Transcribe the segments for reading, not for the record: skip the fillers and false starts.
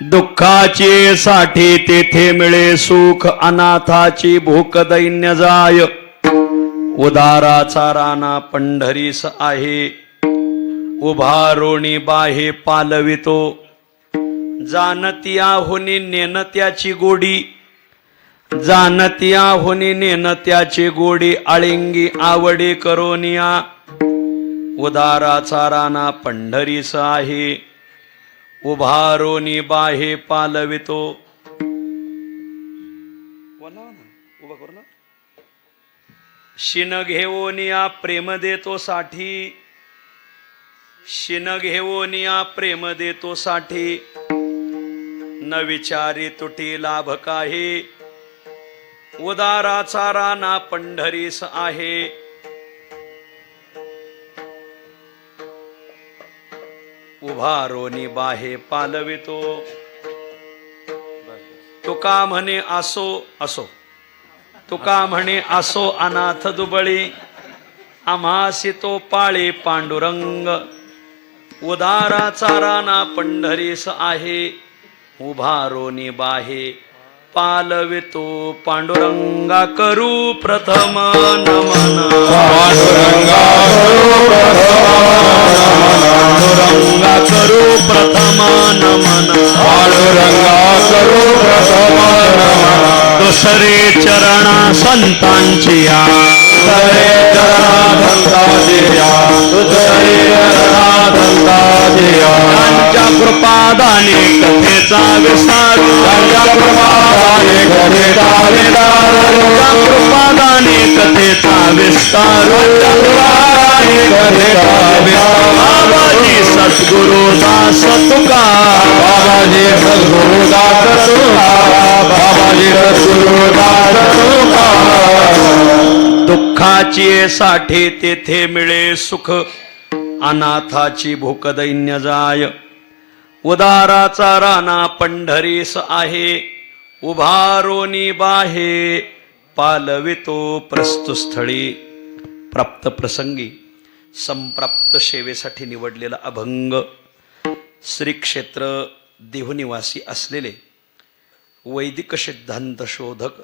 दुःखाचे साठी तेथे मिळे सुख, अनाथाची भूक दैन्य जाय. उदाराचा राणा पंढरीस आहे, उभारोणी बाहे पालवितो. जाणत्या होनी नेनत्याची गोडी, जाणत्या होनी नेनत्याची गोडी. आळिंगी आवडे करोनिया, उदाराचा राणा पंढरीस आहे, उभारोनी बाहे पालवितो. शिन घेवोनिया प्रेम देतो साठी, शिन घेवोनिया प्रेम देतो साठी. न विचारी तुटी लाभ काही, उदाराचा राणा पंढरीस आहे. उभारोनी बाहे पालवितो. तुका म्हणे असो असो, तुका म्हणे असो अनाथ दुबळी. आम्हासी तो पाळे पांडुरंग, उदाराचा राणा पंढरीस आहे, उभारोनी बाहे पालवितो. पांडुरंगा करू प्रथम नमन, पांडुरंगा पांडुरंगा करू प्रथम नमन, पांडुरंगा करू प्रथम नमन. दुसरे चरणा संतांची या, दुसरे चरणा संतांची या, दुसरे चरणा संतांची या. त्यांच्या कृपादाने कथेचा विस्तार, त्यांच्या कृपादाने कथेचा विस्तार, त्यांच्या कृपादाने कथेचा विस्तार. बाबाजी सद्गुरु दास तुका, बाबाजी सद्गुरु दास तुका, बाबाजी सद्गुरु दास तुका. दुःखाची साठी तेथे मिळे सुख, अनाथाची भूक दैन्य जाय. उदाराचा राणा पंढरीस आहे, उभारोनी बाहे पालवितो. प्रस्तुस्थळी प्राप्त प्रसंगी संप्राप्त सेवेसाठी निवडलेला अभंग, श्री क्षेत्र देहुनिवासी असलेले वैदिक सिद्धांत शोधक,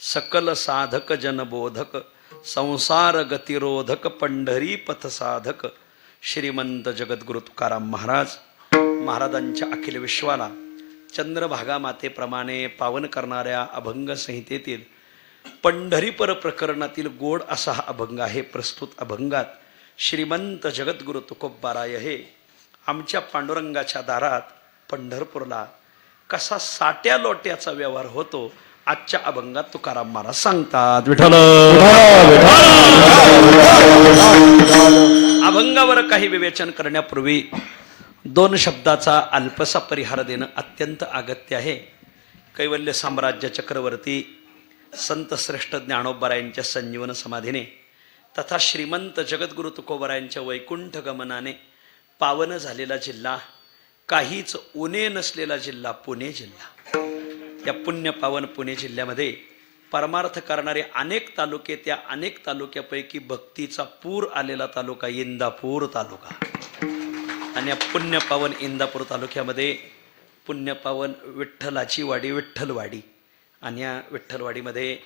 सकल साधक जनबोधक, संसार गतिरोधक, पंढरी पथ साधक श्रीमंत जगद्गुरु तुकाराम महाराज. महाराजांच्या अखिल विश्वाला चंद्रभागा मातेप्रमाणे पावन करणाऱ्या अभंग संहितेतील पंढरीपर प्रकरणातील गोड असा हा अभंग आहे. प्रस्तुत अभंगात श्रीमंत जगद्गुरु तुकोबाराय हे आमच्या पांडुरंगाच्या दारात पंढरपूरला कसा साट्या लोट्याचा व्यवहार होतो आजच्या अभंगात तुकाराम महाराज सांगतात. विठ्ठल अभंगावर काही विवेचन करण्यापूर्वी दोन शब्दाचा अल्पसा परिहार देणं अत्यंत अगत्य आहे. कैवल्य साम्राज्य चक्रवर्ती संत श्रेष्ठ ज्ञानोबारायांच्या संजीवन समाधीने तथा श्रीमंत जगद्गुरु तुकोबारायांच्या वैकुंठ गमनाने पावन झालेला जिल्हा, काहीच उणे नसलेला जिल्हा पुणे जिल्हा. या पुण्य पावन पुणे जिल्ह्यामध्ये परमार्थ करणारे अनेक तालुके, त्या अनेक तालुक्यापैकी भक्तीचा पूर आलेला तालुका इंदापूर तालुका. आणि या पुण्य पावन इंदापूर तालुक्यामध्ये पुण्य पावन विठ्ठलाची वाडी विठ्ठलवाडी. आणि या विठ्ठलवाडीमध्ये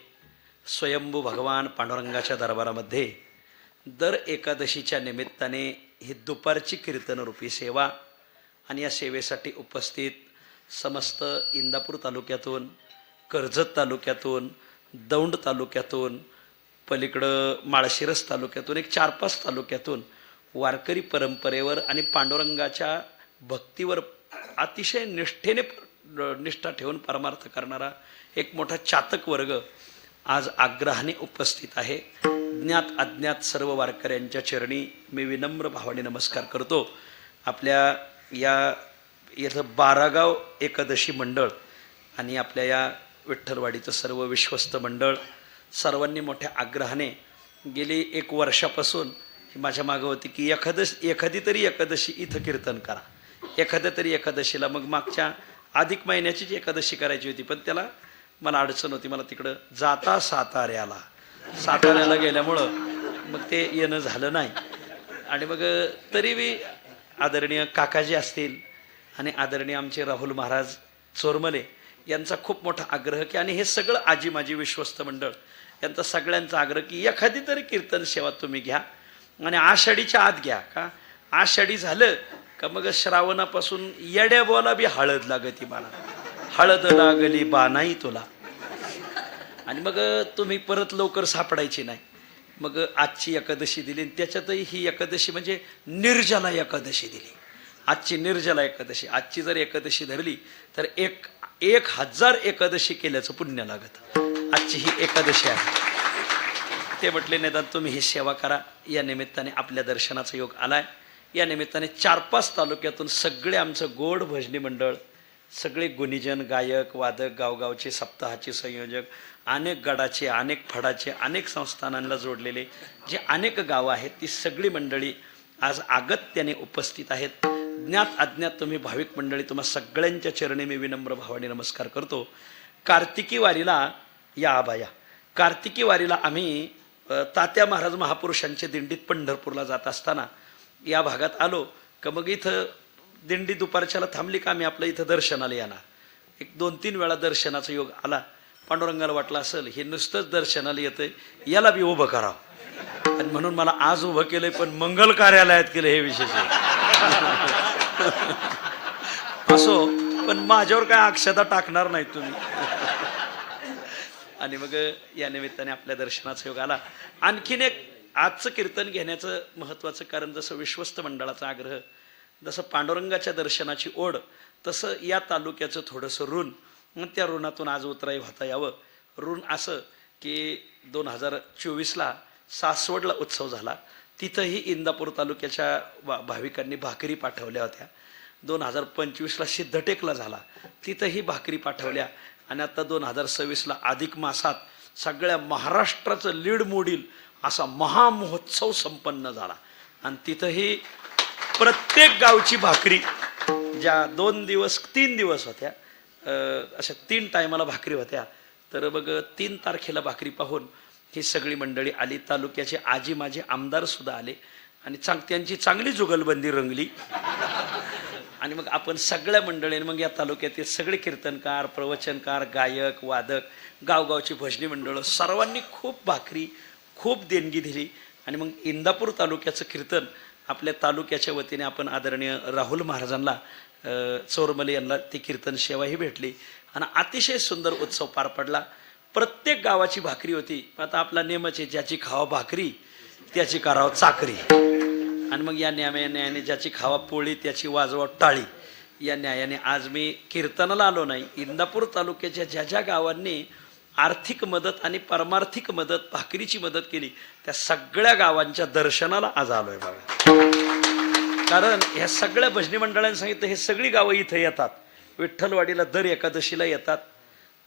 स्वयंभू भगवान पांडुरंगाच्या दरबारामध्ये दर एकादशीच्या निमित्ताने ही दुपारची कीर्तनरूपी सेवा. आणि या सेवेसाठी उपस्थित समस्त इंदापूर तालुक्यातून, कर्जत तालुक्यातून, दौंड तालुक्यातून, पलीकडं माळशिरस तालुक्यातून, एक 4-5 तालुक्यातून वारकरी परंपरेवर आणि पांडुरंगाच्या भक्तीवर अतिशय निष्ठा ठेवून परमार्थ करणारा एक मोठा चातक वर्ग आज आग्रहाने उपस्थित आहे. ज्ञात अज्ञात सर्व वारकऱ्यांच्या चरणी मी विनम्र भावाने नमस्कार करतो. आपल्या इथं 12 गाव एकादशी मंडळ आणि आपल्या या विठ्ठलवाडीचं सर्व विश्वस्त मंडळ सर्वांनी मोठ्या आग्रहाने गेली 1 वर्षापासून माझ्या मागं होती की एखादी तरी एकादशी इथं कीर्तन करा, एखाद्या तरी एकादशीला. मग मागच्या अधिक महिन्याची जी एकादशी करायची होती, पण त्याला मला अडचण होती. मला तिकडं जाता साताऱ्याला गेल्यामुळं मग ते येणं झालं नाही. आणि मग तरी बी आदरणीय काकाजी असतील आणि आदरणीय आमचे राहुल महाराज चोरमले यांचा खूप मोठा आग्रह की, आणि हे सगळं आजी माझी विश्वस्त मंडळ यांचा सगळ्यांचा आग्रह की एखादी तरी कीर्तन सेवा तुम्ही घ्या आणि आषाढीच्या आत घ्या. का आषाढी झालं का मग श्रावणापासून येड्या बोला बी हळद लागती मला, हळद लागली बा नाही तुला. आणि मग तुम्ही परत लवकर सापडायची नाही. मग आजची एकादशी दिली आणि त्याच्यातही ही एकादशी म्हणजे निर्जला एकादशी दिली. आजची निर्जला एकादशी, आजची जर एकादशी धरली तर 1000 एकादशी केल्याचं पुण्य लागत. आजची ही एकादशी आहे. ते म्हटले निदान तुम्ही ही सेवा करा. या निमित्ताने आपल्या दर्शनाचा योग आलाय. या निमित्ताने 4-5 तालुक्यातून सगळे आमचं गोड भजनी मंडळ, सगळे गुणीजन, गायक, वादक, गावगावचे, सप्ताहाचे संयोजक, अनेक गडाचे, अनेक फडाचे, अनेक संस्थानांना जोडलेले जे अनेक गावं आहेत, ती सगळी मंडळी आज अगत्याने उपस्थित आहेत. ज्ञात अज्ञात तुम्ही भाविक मंडळी, तुम्हा सगळ्यांच्या चरणी मी विनम्र भावाने नमस्कार करतो. कार्तिकी वारीला या आबाया, कार्तिकी वारीला आम्ही तात्या महाराज महापुरुषांच्या दिंडीत पंढरपूरला जात असताना या भागात आलो का मग इथं दिंडी दुपारच्याला थांबली का आम्ही आपलं इथं दर्शनाला येणार. 1-2-3 वेळा दर्शनाचा योग आला. पांडुरंगाला वाटलं असेल हे नुसतंच दर्शनाला येतंय, याला बी उभं करावं, आणि म्हणून मला आज उभं केलंय, पण मंगल कार्यालयात केलं हे विशेष असो. पण माझ्यावर काय अक्षता टाकणार नाही तुम्ही. आणि मग या निमित्ताने आपल्या दर्शनाचा योग आला. आणखीन एक आजचं कीर्तन घेण्याचं महत्वाचं कारण, जसं विश्वस्त मंडळाचा आग्रह, जसं पांडुरंगाच्या दर्शनाची ओढ, तसं या तालुक्याचं थोडंसं ऋण, मग त्या ऋणातून आज उतराई होता यावं. ऋण असं की 2024ला सासवडला उत्सव झाला, तिथंही इंदापूर तालुक्याच्या भाविकांनी भाकरी पाठवल्या होत्या. 2025ला सिद्धटेकला झाला, तिथंही भाकरी पाठवल्या. आणि आता 2026ला अधिक मासात सगळ्या महाराष्ट्राचं लीड मोडील असा महामहोत्सव संपन्न झाला. आणि तिथंही प्रत्येक गावची भाकरी, ज्या 2-3 दिवस होत्या, अशा 3 टायमाला भाकरी होत्या. तर मग 3 तारखेला भाकरी पाहून ही सगळी मंडळी आली. तालुक्याचे आजी माझे आमदार सुद्धा आले आणि त्यांची चांगली जुगलबंदी रंगली. आणि मग आपण सगळ्या मंडळींनी, मग या तालुक्यातील सगळे कीर्तनकार, प्रवचनकार, गायक, वादक, गावगावची भजनी मंडळं, सर्वांनी खूप भाकरी, खूप देणगी दिली. आणि मग इंदापूर तालुक्याचं कीर्तन आपल्या तालुक्याच्या वतीने आपण आदरणीय राहुल महाराजांना चोरमले यांना ती कीर्तन सेवाही भेटली आणि अतिशय सुंदर उत्सव पार पडला. प्रत्येक गावाची भाकरी होती. आता आपला नेमच आहे, ज्याची खावा भाकरी त्याची करावं चाकरी. आणि मग या न्यायाने ज्याची खावा पोळी त्याची वाजवा टाळी, या न्यायाने आज मी कीर्तनाला आलो नाही, इंदापूर तालुक्याच्या ज्या ज्या गावांनी आर्थिक मदत आणि परमार्थिक मदत, भाकरीची मदत केली, त्या सगळ्या गावांच्या दर्शनाला आज आलोय बघा. कारण ह्या सगळ्या भजनी मंडळांनी सांगितलं हे सगळी गावं इथं येतात, विठ्ठलवाडीला दर एकादशीला येतात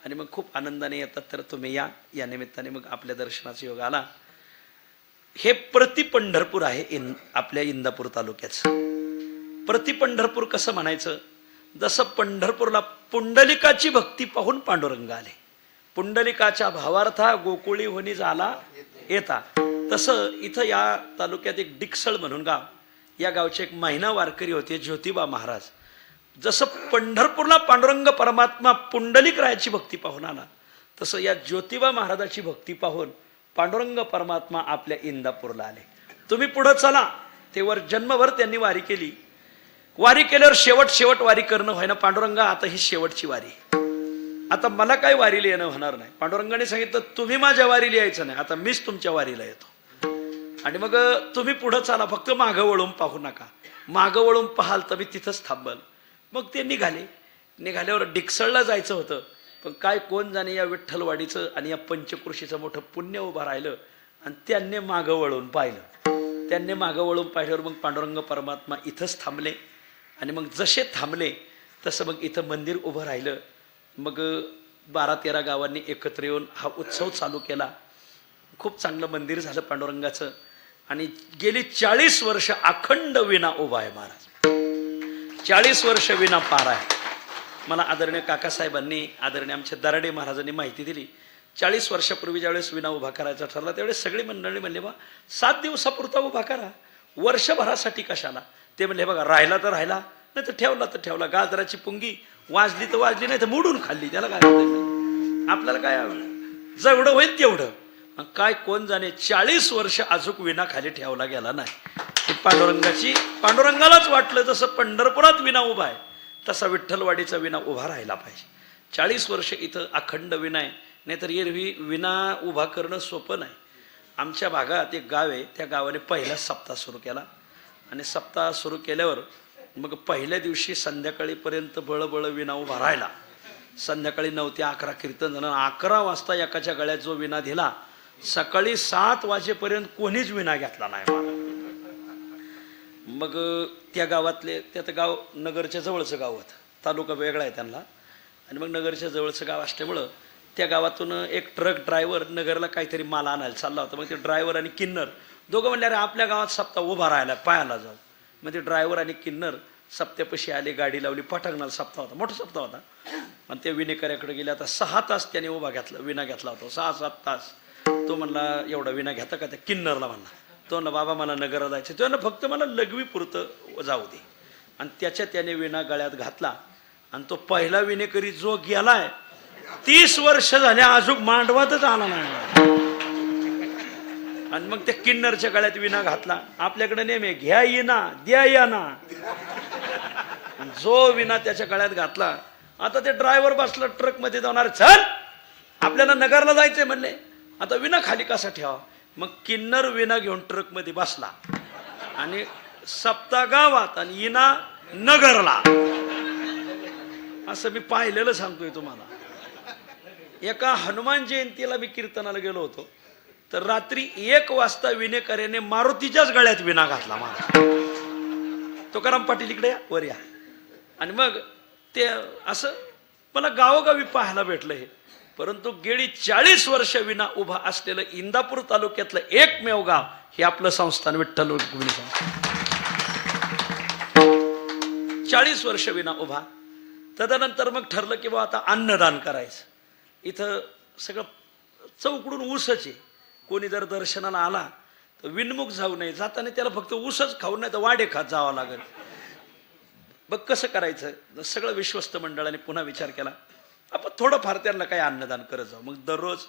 आणि मग खूप आनंदाने येतात. तर तुम्ही या निमित्ताने मग आपल्या दर्शनाचा योग आला. हे प्रति पंढरपूर आहे आपल्या इंदापूर तालुक्याचं. प्रति पंढरपूर कसं म्हणायचं, जसं पंढरपूरला पुंडलिकाची भक्ती पाहून पांडुरंग आले, पुंडलिकाच्या भावार्था गोकुळी होनी झाला येता, तसं इथं या तालुक्यात एक डिकसळ म्हणून गाव, या गावचे एक महिना वारकरी होते ज्योतिबा महाराज. जसं पंढरपूरला पांडुरंग परमात्मा पुंडलिक रायाची भक्ती पाहून आला, तसं या ज्योतिबा महाराजाची भक्ती पाहून पांडुरंग परमात्मा आपल्या इंदापूरला आले. तुम्ही पुढं चला, तेवर जन्मभर त्यांनी वारी केली. वारी केल्यावर शेवट वारी करणं व्हायना, पांडुरंगा आता ही शेवटची वारी, आता मला काय वारीला येणं होणार नाही. पांडुरंगाने सांगितलं तुम्ही माझ्या वारीला यायचं नाही, आता मीच तुमच्या वारीला येतो. आणि मग तुम्ही पुढं चाला, फक्त मागं वळून पाहू नका. मागं वळून पाहाल तर मी तिथंच थांबल. मग ते निघाल्यावर डिकसळला जायचं होतं, पण काय कोण जाणे या विठ्ठलवाडीचं आणि या पंचकृषीचं मोठं पुण्य उभं राहिलं आणि त्यांनी मागं वळून पाहिलं. त्यांनी मागं वळून पाहिल्यावर मग पांडुरंग परमात्मा इथंच थांबले. आणि मग जसे थांबले तसं मग इथं मंदिर उभं राहिलं. मग 12-13 गावांनी एकत्र येऊन हा उत्सव चालू केला. खूप चांगलं मंदिर झालं पांडुरंगाचं. आणि गेली 40 वर्ष अखंड विना उभा आहे महाराज, 40 वर्ष विना पार आहे. मला आदरणीय काकासाहेबांनी, आदरणीय आमच्या दराडे महाराजांनी माहिती दिली. 40 वर्षापूर्वी ज्यावेळेस विना उभा करायचा ठरला त्यावेळेस सगळी मंडळी म्हणले बा 7 दिवसापुरता उभा करा, वर्षभरासाठी कशाला. ते म्हणले बघा राहिला तर राहिला, नाही तर ठेवला. गाजराची पुंगी वाजली तर वाजली, नाही तर मोडून खाल्ली, त्याला काय होतं? आपल्याला काय जेवढं होईल तेवढं. काय कोण जाणे 40 वर्ष अजूक विना खाली ठेवला गेला नाही. पांडुरंगालाच वाटलं जसं पंढरपुरात विना उभा आहे तसा विठ्ठलवाडीचा विना उभा राहिला पाहिजे. 40 वर्ष इथं अखंड विना आहे, नाहीतर एरवी विना उभा करणं सोपं नाही. आमच्या भागात एक गाव आहे, त्या गावाने पहिला सप्ताह सुरू केला आणि सप्ताह सुरू केल्यावर मग पहिल्या दिवशी संध्याकाळीपर्यंत बळबळ विना उभा राहिला. संध्याकाळी 9 ते 11 कीर्तन झालं. 11 वाजता एकाच्या गळ्यात जो विना दिला, सकाळी 7 वाजेपर्यंत कोणीच विना घेतला नाही. मग त्या गावातले, त्यात गाव नगरच्या जवळचं गाव होतं, तालुका वेगळा आहे त्यांना, आणि मग नगरच्या जवळचं गाव असल्यामुळं त्या गावातून एक ट्रक ड्रायव्हर नगरला काहीतरी माल आणायला चालला होता. मग ते ड्रायव्हर आणि किन्नर दोघं म्हणले, अरे आपल्या गावात सप्ताह उभा राहिला, पायाला जाऊ. मग ते ड्रायव्हर आणि किन्नर सप्त्यापाशी आले, गाडी लावली, पटांगणाला सप्ताह होता, मोठा सप्ताह होता. आणि त्या विनेकऱ्याकडे गेले. आता 6 तास त्याने विना घेतला होता, 6-7 तास. तो म्हणला, एवढा विना घेता का? त्या किन्नरला म्हणला. तो म्हणला, बाबा मला नगरला जायचं. तो म्हणला, फक्त मला लघवी पुरतं जाऊ दे. आणि त्याने विना गळ्यात घातला. आणि तो पहिला विनेकरी जो गेलाय 30 वर्ष झाले अजून मांडवातच आला नाही. आणि मग त्या किन्नरच्या गळ्यात विना घातला. आपल्याकडे नेहमी घ्या येना द्या येना, जो विना त्याच्या गळ्यात घातला. आता ते ड्रायव्हर बसला ट्रक मध्ये जाणार, चल आपल्याला नगरला जायचंय म्हणले, आता विना खाली कसा ठेवा. मग किन्नर विना घेऊन ट्रक मध्ये बसला आणि सप्ताह गावात आणि इना नगरला. असं मी पाहिलेलं सांगतोय तुम्हाला. एका हनुमान जयंतीला मी कीर्तनाला गेलो होतो, तर रात्री 1 वाजता विनेकऱ्याने मारुतीच्याच गळ्यात विना घातला. महाराज तुकाराम पाटील इकडे या, वर या. आणि मग ते असं मला गावोगावी पाहायला भेटलं हे. परंतु गेली 40 वर्ष विना उभा असलेलं इंदापूर तालुक्यातलं एकमेव गाव हे आपलं संस्थान विठ्ठल रुक्मिणी संस्थान. 40 वर्ष विना उभा. तदनंतर मग ठरलं की बाबा आता अन्नदान करायचं. इथं सगळं चौकडून ऊसच आहे. कोणी जर दर्शनाला आला तर विनमुख जाऊ नये, जाताना त्याला फक्त ऊसच खाऊ, नाही तर वाडे खात जावं लागेल. बघ कसं करायचं. सगळं विश्वस्त मंडळाने पुन्हा विचार केला, आपण थोडंफार त्यांना काही अन्नदान करत जाऊ. मग दररोज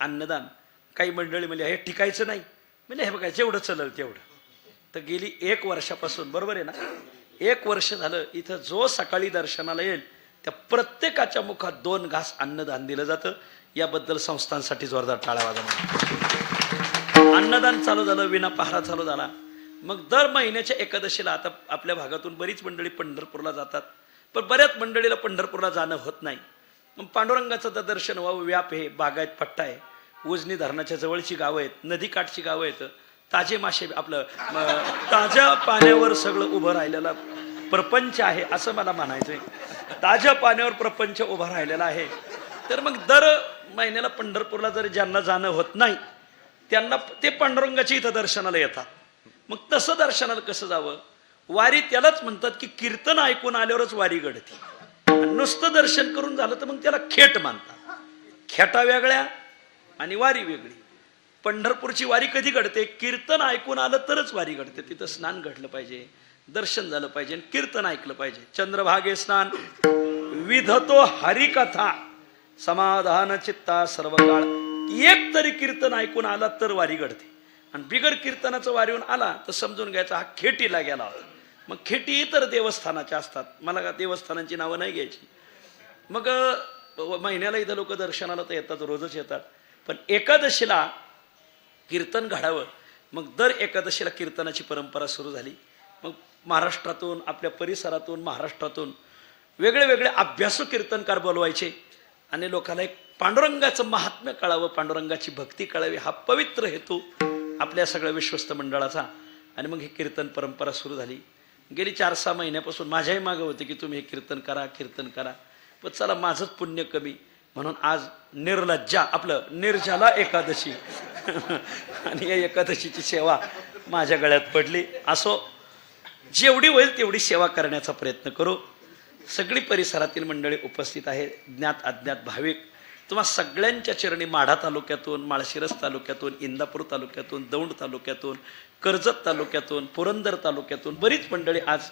अन्नदान. काही मंडळी म्हणजे हे टिकायचं नाही, म्हणजे हे बघा जेवढं चलल तेवढं. तर गेली 1 वर्षापासून, बरोबर आहे ना, 1 वर्ष झालं इथं जो सकाळी दर्शनाला येईल त्या प्रत्येकाच्या मुखात 2 घास अन्नदान दिलं जातं. याबद्दल संस्थांसाठी जोरदार टाळ्या वाजवा. अन्नदान चालू झालं, विना पहारा चालू झाला. मग दर महिन्याच्या एकादशीला, आता आपल्या भागातून बरीच मंडळी पंढरपूरला जातात, पण बऱ्याच मंडळीला पंढरपूरला जाणं होत नाही. मग पांडुरंगाचं तर दर्शन व्हावं, व्याप आहे, बागायत पट्टा आहे, उजनी धरणाच्या जवळची गावं आहेत, नदीकाठची गावं आहेत, ताजे मासे, आपलं ताज्या पाण्यावर सगळं उभं राहिलेलं प्रपंच आहे असं मला म्हणायचंय. ताज्या पाण्यावर प्रपंच उभा राहिलेला आहे. तर मग दर महिन्याला पंढरपूरला जर ज्यांना जाणं होत नाही त्यांना ते पांडुरंगाच्या इथं दर्शनाला येतात. मग तसं दर्शनाला कसं जावं? वारी त्यालाच म्हणतात की कीर्तन ऐकून आल्यावरच वारी घडते. नुसतं दर्शन करून झालं तर मग त्याला खेट मानतात. खेटा वेगळ्या आणि वारी वेगळी. पंढरपूरची वारी कधी घडते? कीर्तन ऐकून आलं तरच वारी घडते. तिथं स्नान घडलं पाहिजे, दर्शन झालं पाहिजे, कीर्तन ऐकलं पाहिजे. चंद्रभागे स्नान विधतो हरिकथा समाधान चित्ता सर्व काळ. एक तरी कीर्तन ऐकून आला तर वारी घडते. आणि बिगर कीर्तनाचं वारीहून आला तर समजून घ्यायचा हा खेटीला गेला होता. मग खेटी तर देवस्थानाच्या असतात, मला का देवस्थानांची नावं नाही घ्यायची. मग महिन्याला इथं लोक दर्शनाला तर येतात, रोजच येतात. पण एकादशीला कीर्तन घडावं. मग दर एकादशीला कीर्तनाची परंपरा सुरू झाली. मग महाराष्ट्रातून, आपल्या परिसरातून, महाराष्ट्रातून वेगळे वेगळे अभ्यासू कीर्तनकार बोलवायचे आणि लोकांना एक पांडुरंगाचं महात्म्य कळावं, पांडुरंगाची भक्ती कळावी, हा पवित्र हेतू आपल्या सगळ्या विश्वस्त मंडळाचा. आणि मग ही कीर्तन परंपरा सुरू झाली. गेली 4-6 महिन्यापासून माझ्याही मागं होते की तुम्ही हे कीर्तन करा, कीर्तन करा. पण चला माझंच पुण्य कमी म्हणून आज निर्लज्जा, आपलं निर्जला एकादशी आणि या एकादशीची सेवा माझ्या गळ्यात पडली. असो, जेवढी होईल तेवढी सेवा करण्याचा प्रयत्न करू. सगळी परिसरातील मंडळी उपस्थित आहे, ज्ञात अज्ञात भाविक. तुम्हा सगळ्यांच्या चरणी माढा तालुक्यातून, माळशिरस तालुक्यातून, इंदापूर तालुक्यातून, दौंड तालुक्यातून, कर्जत तालुक्यातून, पुरंदर तालुक्यातून बरीच मंडळी आज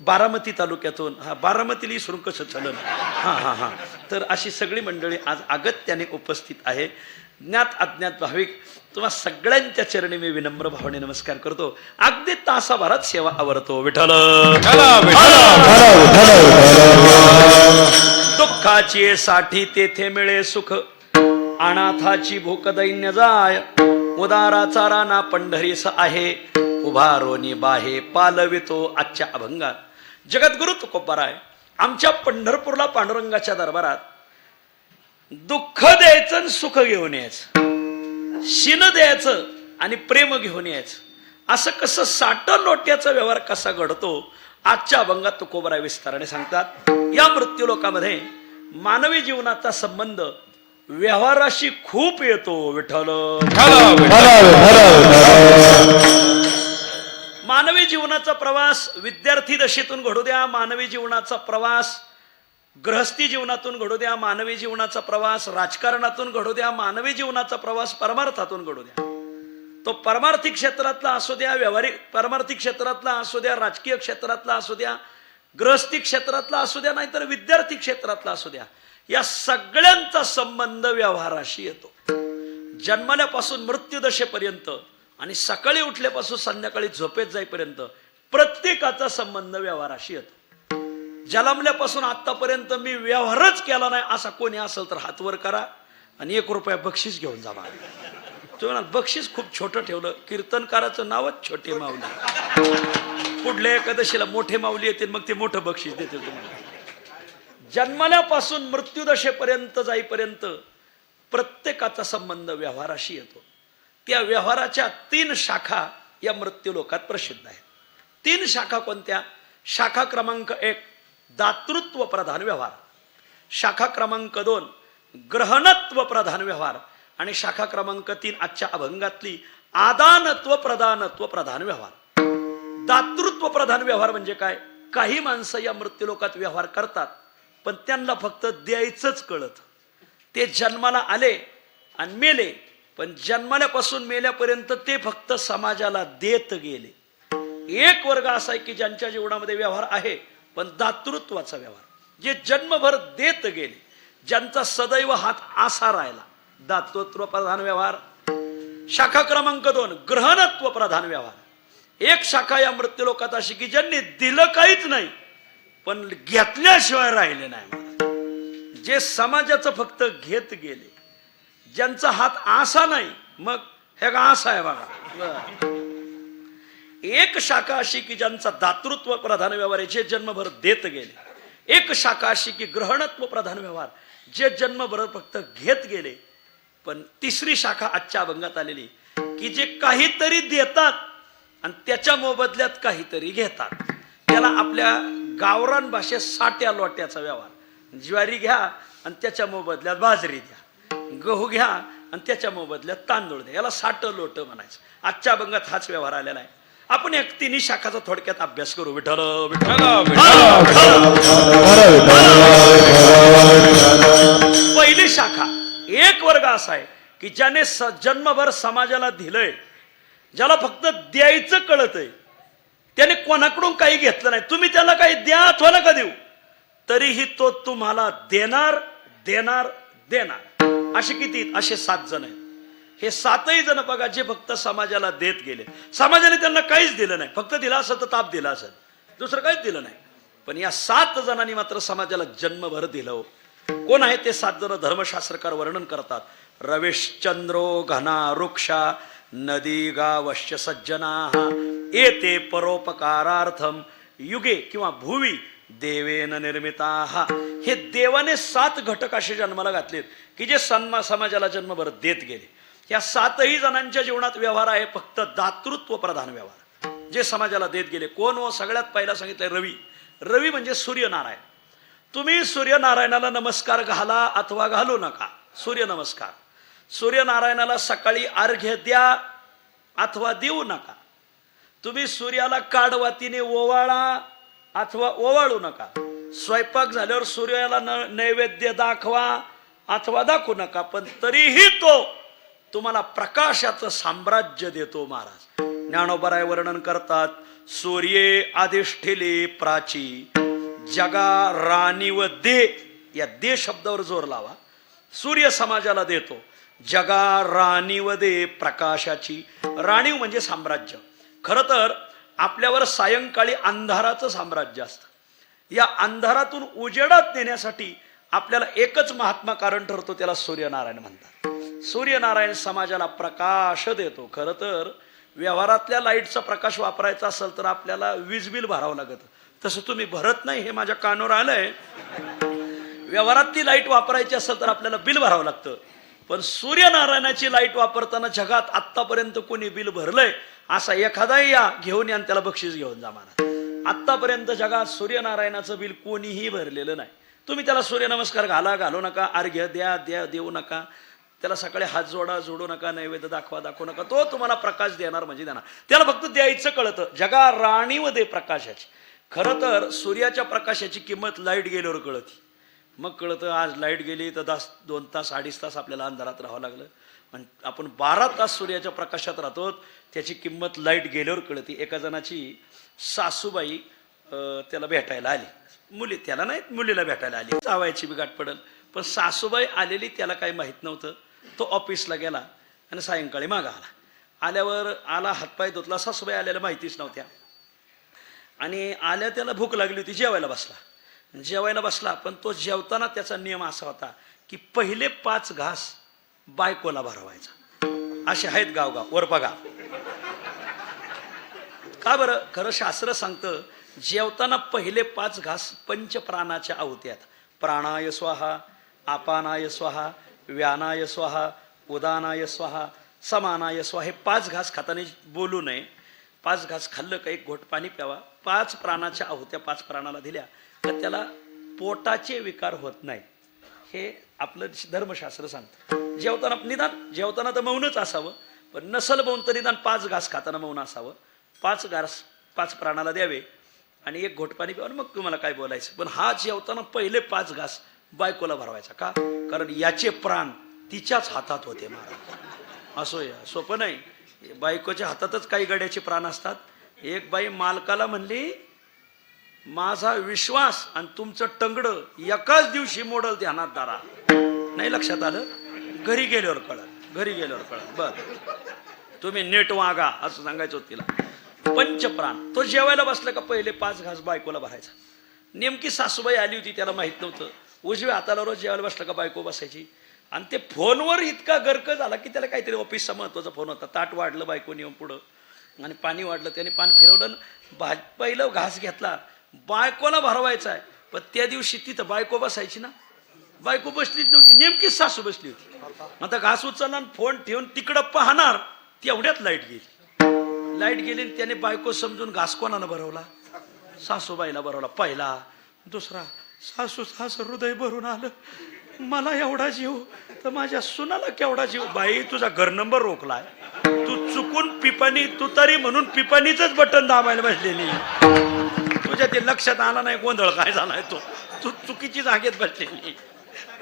बारामती तालुक्यातून, हा बारामतीला इसरून कसं चलन, हा हा हा. तर अशी सगळी मंडळी आज अगत्याने उपस्थित आहे. ज्ञात अज्ञात भाविक तुम्हा सगळ्यांच्या चरणी मी विनम्र भावने नमस्कार करतो. अगदी तासाभरात सेवा आवरतो. विठ्ठल दुःखाची साठी तेथे मिळे सुख, अनाथाची भूक दैन्य जाय, उदाराचा राणा पंढरीस आहे, उभारोनी बाहे पालवितो आजच्या अभंगात. जगद्गुरु तुकोबाराय आमच्या पंढरपूरला पांडुरंगाच्या दरबारात दुःख द्यायचं आणि सुख घेऊन यायचं, शिन द्यायचं आणि प्रेम घेऊन यायचं, असं कसं साठ लोट्याचा व्यवहार कसा घडतो आजच्या अभंगात तुकोबाराय विस्ताराने सांगतात. या मृत्यू लोकामध्ये मानवी जीवनाचा संबंध व्यवहाराशी खूप येतो. विठ्ठल मानवी जीवनाचा प्रवास विद्यार्थी दशेतून घडू द्या, मानवी जीवनाचा प्रवास गृहस्थी जीवनातून घडू द्या, मानवी जीवनाचा प्रवास राजकारणातून घडू द्या, मानवी जीवनाचा प्रवास परमार्थातून घडू द्या. तो परमार्थिक क्षेत्रातला असू द्या, व्यावहारिक परमार्थिक क्षेत्रातला असू द्या, राजकीय क्षेत्रातला असू द्या, गृहस्थी क्षेत्रातला असू द्या, नाहीतर विद्यार्थी क्षेत्रातला असू द्या, या सगळ्यांचा संबंध व्यवहाराशी येतो. जन्मल्यापासून मृत्यूदशेपर्यंत आणि सकाळी उठल्यापासून संध्याकाळी झोपेत जाईपर्यंत प्रत्येकाचा संबंध व्यवहाराशी येतो. जन्मल्यापासून आतापर्यंत मी व्यवहारच केला नाही असा कोणी असेल तर हात वर करा आणि 1 रुपया बक्षीस घेऊन जा. तुम्ही म्हणाल बक्षीस खूप छोटं ठेवलं, कीर्तनकाराचं नावच छोटे माऊली, पुढल्या एकादशीला मोठे माऊली येतील मग ते मोठं बक्षीस देतील तुम्हाला. जन्मल्यापासून मृत्यूदशेपर्यंत जाईपर्यंत प्रत्येकाचा संबंध व्यवहाराशी येतो. त्या व्यवहाराच्या 3 शाखा या मृत्यू लोकात प्रसिद्ध आहेत. 3 शाखा कोणत्या? शाखा क्रमांक 1 दातृत्व प्रधान व्यवहार, शाखा क्रमांक 2 ग्रहणत्व प्रधान व्यवहार आणि शाखा क्रमांक 3 आजच्या अभंगातली आदानत्व प्रदानत्व प्रधान व्यवहार. दातृत्व प्रधान व्यवहार म्हणजे काय? काही माणसं या मृत्यू लोकात व्यवहार करतात पण त्यांना फक्त द्यायचंच कळत. ते जन्माला आले आणि मेले, पण जन्मल्यापासून मेल्यापर्यंत ते फक्त समाजाला देत गेले. एक वर्ग असा आहे की ज्यांच्या जीवनामध्ये व्यवहार आहे पण दातृत्वाचा व्यवहार, जे जन्मभर देत गेले, ज्यांचा सदैव हात आसा राहिला, दातृत्व प्रधान व्यवहार. शाखा क्रमांक 2 ग्रहणत्व प्रधान व्यवहार. एक शाखा या मृत्यू लोकात अशी की ज्यांनी दिलं काहीच नाही पण घेतल्याशिवाय राहिले नाही, जे समाजाचं फक्त घेत गेले, ज्यांचा हात आसा नाही, मग हे का आसा आहे बघा. एक शाखा अशी की ज्यांचा दातृत्व प्रधान व्यवहार आहे, जे जन्मभर देत गेले. एक शाखा अशी की ग्रहणत्व प्रधान व्यवहार, जे जन्मभर फक्त घेत गेले. पण तिसरी शाखा आजच्या अभंगात आलेली की जे काहीतरी देतात आणि त्याच्या मोबदल्यात काहीतरी घेतात. त्याला आपल्या गावरान भाषेत साट्या लोट्याचा व्यवहार. ज्वारी घ्या आणि त्याच्या मोबदल्यात बाजरी द्या, गहू घ्या आणि त्याच्या मोबदल्यात तांदूळ द्या, याला साट लोट म्हणायचं. आजच्या अभंगात हाच व्यवहार आलेला आहे. आपण एक 3 शाखाचा थोडक्यात अभ्यास करू. विठ्ठल पहिली शाखा, एक वर्ग असा आहे की ज्याने जन्मभर समाजाला दिलंय, ज्याला फक्त द्यायचं कळत आहे, त्याने कोणाकडून काही घेतलं नाही. तुम्ही त्याला काही द्या अथवा नका देऊ, तरीही तो तुम्हाला देणार देणार देणार. असे किती? असे 7 जण आहेत. हे 7ही जण बघा जे फक्त समाजाला देत गेले. समाजाने त्यांना काहीच दिलं नाही, फक्त दिला असं तर ताप दिला असं, दुसरं काहीच दिलं नाही. पण या 7 जणांनी मात्र समाजाला जन्मभर दिलं. कोण आहे ते 7 जण? धर्मशास्त्रकार वर्णन करतात. रविश्चंद्रो घना वृक्षा नदी गावश्य सज्जना एते परोपकारार्थम युगे किंवा भुवी देवेन निर्मिता. हे देवाने 7 घटक असे जन्माला घातलेत की जे समाजाला जन्मभर देत गेले. या 7ही जणांच्या जीवनात व्यवहार आहे फक्त दातृत्व प्रधान व्यवहार, जे समाजाला देत गेले. कोण हो? सगळ्यात पहिला सांगितलंय रवी. रवी म्हणजे सूर्यनारायण. तुम्ही सूर्यनारायणाला नमस्कार घाला अथवा घालू नका, सूर्य नमस्कार. सूर्यनारायणाला सकाळी अर्घ्य द्या अथवा देऊ नका. तुम्ही सूर्याला काडवातीने ओवाळा अथवा ओवाळू नका. स्वयंपाक झाल्यावर सूर्याला नैवेद्य दाखवा अथवा दाखवू नका, पण तरीही तो तुम्हाला प्रकाशाचं साम्राज्य देतो. महाराज ज्ञानोबराय वर्णन करतात. सूर्ये अधिष्ठिले प्राची जगा राणीव दे, या दे शब्दावर जोर लावा. सूर्य समाजाला देतो, जगा राणीव दे प्रकाशाची. राणीव म्हणजे साम्राज्य. खरं तर आपल्यावर सायंकाळी अंधाराचं साम्राज्य असतं. या अंधारातून उजेडात नेण्यासाठी आपल्याला एकच महात्मा कारण ठरतो, त्याला सूर्यनारायण म्हणतात. सूर्यनारायण समाजाला प्रकाश देतो. खरं तर व्यवहारातल्या लाईटचा प्रकाश वापरायचा असेल तर आपल्याला वीज बिल भरावं लागतं. तसं तुम्ही भरत नाही, हे माझ्या कानावर आलंय. व्यवहारातली लाईट वापरायची असेल तर आपल्याला बिल भरावं लागतं. पण सूर्यनारायणाची लाईट वापरताना जगात आत्तापर्यंत कोणी बिल भरलंय असा एखादाही या घेऊन या आणि त्याला बक्षीस घेऊन जा म्हणा. आत्तापर्यंत जगात सूर्यनारायणाचं बिल कोणीही भरलेलं नाही. तुम्ही त्याला सूर्यनमस्कार घालू नका, अर्घ्य द्या देऊ नका, त्याला सकाळी हात जोडू नका, नैवेद्य दाखवू नका. तो तुम्हाला प्रकाश देणार म्हणजे देणार. त्याला फक्त द्यायचं कळतं. जगा राणीमध्ये प्रकाशाची. खरं तर सूर्याच्या प्रकाशाची किंमत लाईट गेल्यावर कळती. मग कळतं आज लाईट गेली तर 2 तास 2.5 तास आपल्याला अंधारात राहावं लागलं. पण आपण 12 तास सूर्याच्या प्रकाशात राहतो, त्याची किंमत लाईट गेल्यावर कळती. एका जणाची सासूबाई त्याला भेटायला आली. मुली त्याला नाहीत, मुलीला भेटायला आली. जावायची बी गाठ पडल. पण सासूबाई आलेली त्याला काही माहीत नव्हतं. तो ऑफिसला गेला आणि सायंकाळी मागा आला. आल्यावर हातपाय धुतला. सासूबाई आल्याला माहितीच नव्हत्या. आणि आल्या त्याला भूक लागली होती, जेवायला बसला. पण तो जेवताना त्याचा नियम असा होता की पहिले 5 घास बायकोला भरवायचा. असे आहेत गावगाव, वर बघा. का बरं? खरं शास्त्र सांगतं जेवताना पहिले 5 घास पंचप्राणाच्या आहुत्यात. प्राणाय स्वाहा, अपानाय स्वाहा, व्यानाय स्वाहा, उदानाय स्वाहा, समानाय स्वाहा. हे 5 घास खाताना बोलू नये. 5 घास खाल्लं का 1 घोट पाणी प्यावा. 5 प्राणाच्या आहुत्या 5 प्राणाला दिल्या तर त्याला पोटाचे विकार होत नाही. हे आपलं धर्मशास्त्र सांगतं. जेवताना तर मौनच असावं, पण नसल मौन तर निदान 5 घास खाताना मौन असावं. 5 घास 5 प्राणाला द्यावे आणि 1 घोट पाणी प्यावं, मग तुम्हाला काय बोलायचं. पण हा जेवताना पहिले 5 घास बायकोला भरवायचा. का? कारण याचे प्राण तिच्याच हातात होते महाराज. असो या सोपं नाही. बायकोच्या हातातच काही गड्याचे प्राण असतात. एक बाई मालकाला म्हणली माझा विश्वास आणि तुमचं टंगडं एकाच दिवशी मोडल ध्यानात दारा. नाही लक्षात आलं? घरी गेल्यावर कळत. बर तुम्ही नीट वागा असं सांगायचं होतं तिला. पंचप्राण. तो जेवायला बसला का पहिले 5 घास बायकोला भरायचा. नेमकी सासूबाई आली होती, त्याला माहित नव्हतं. उजव्या हाताला रोज जेवायला बसला का बायको बसायची. आणि ते फोनवर इतका गर्क झाला की त्याला काहीतरी ऑफिसचा महत्वाचा फोन होता. ताट वाढलं बायकोने येऊन पुढं आणि पाणी वाढलं. त्याने पान फिरवलं, पहिलं घास घेतला. बायकोला भरवायचा आहे. पण त्या दिवशी तिथं बायको बसायची ना, बायको बसलीच नव्हती, नेमकीच सासू बसली होती. आता घास उचलला आणि फोन ठेवून तिकडं पाहणार, तेवढ्यात लाईट गेली. आणि त्याने बायको समजून घास कोणाला भरवला? सासूबाईला भरवला. पहिला, दुसरा. सासू हृदय भरून आलं. मला एवढा जीव तर माझ्या सुनाला केवढा जीव. बाई तुझा घर नंबर रोखलाय. तू चुकून पिपाणी, तू तरी म्हणून पिपाणीच बटन दाबायला बसलेली. तुझ्या ते लक्षात आला नाही गोंधळ काय झालाय. तू चुकीची जागेत बसलेली.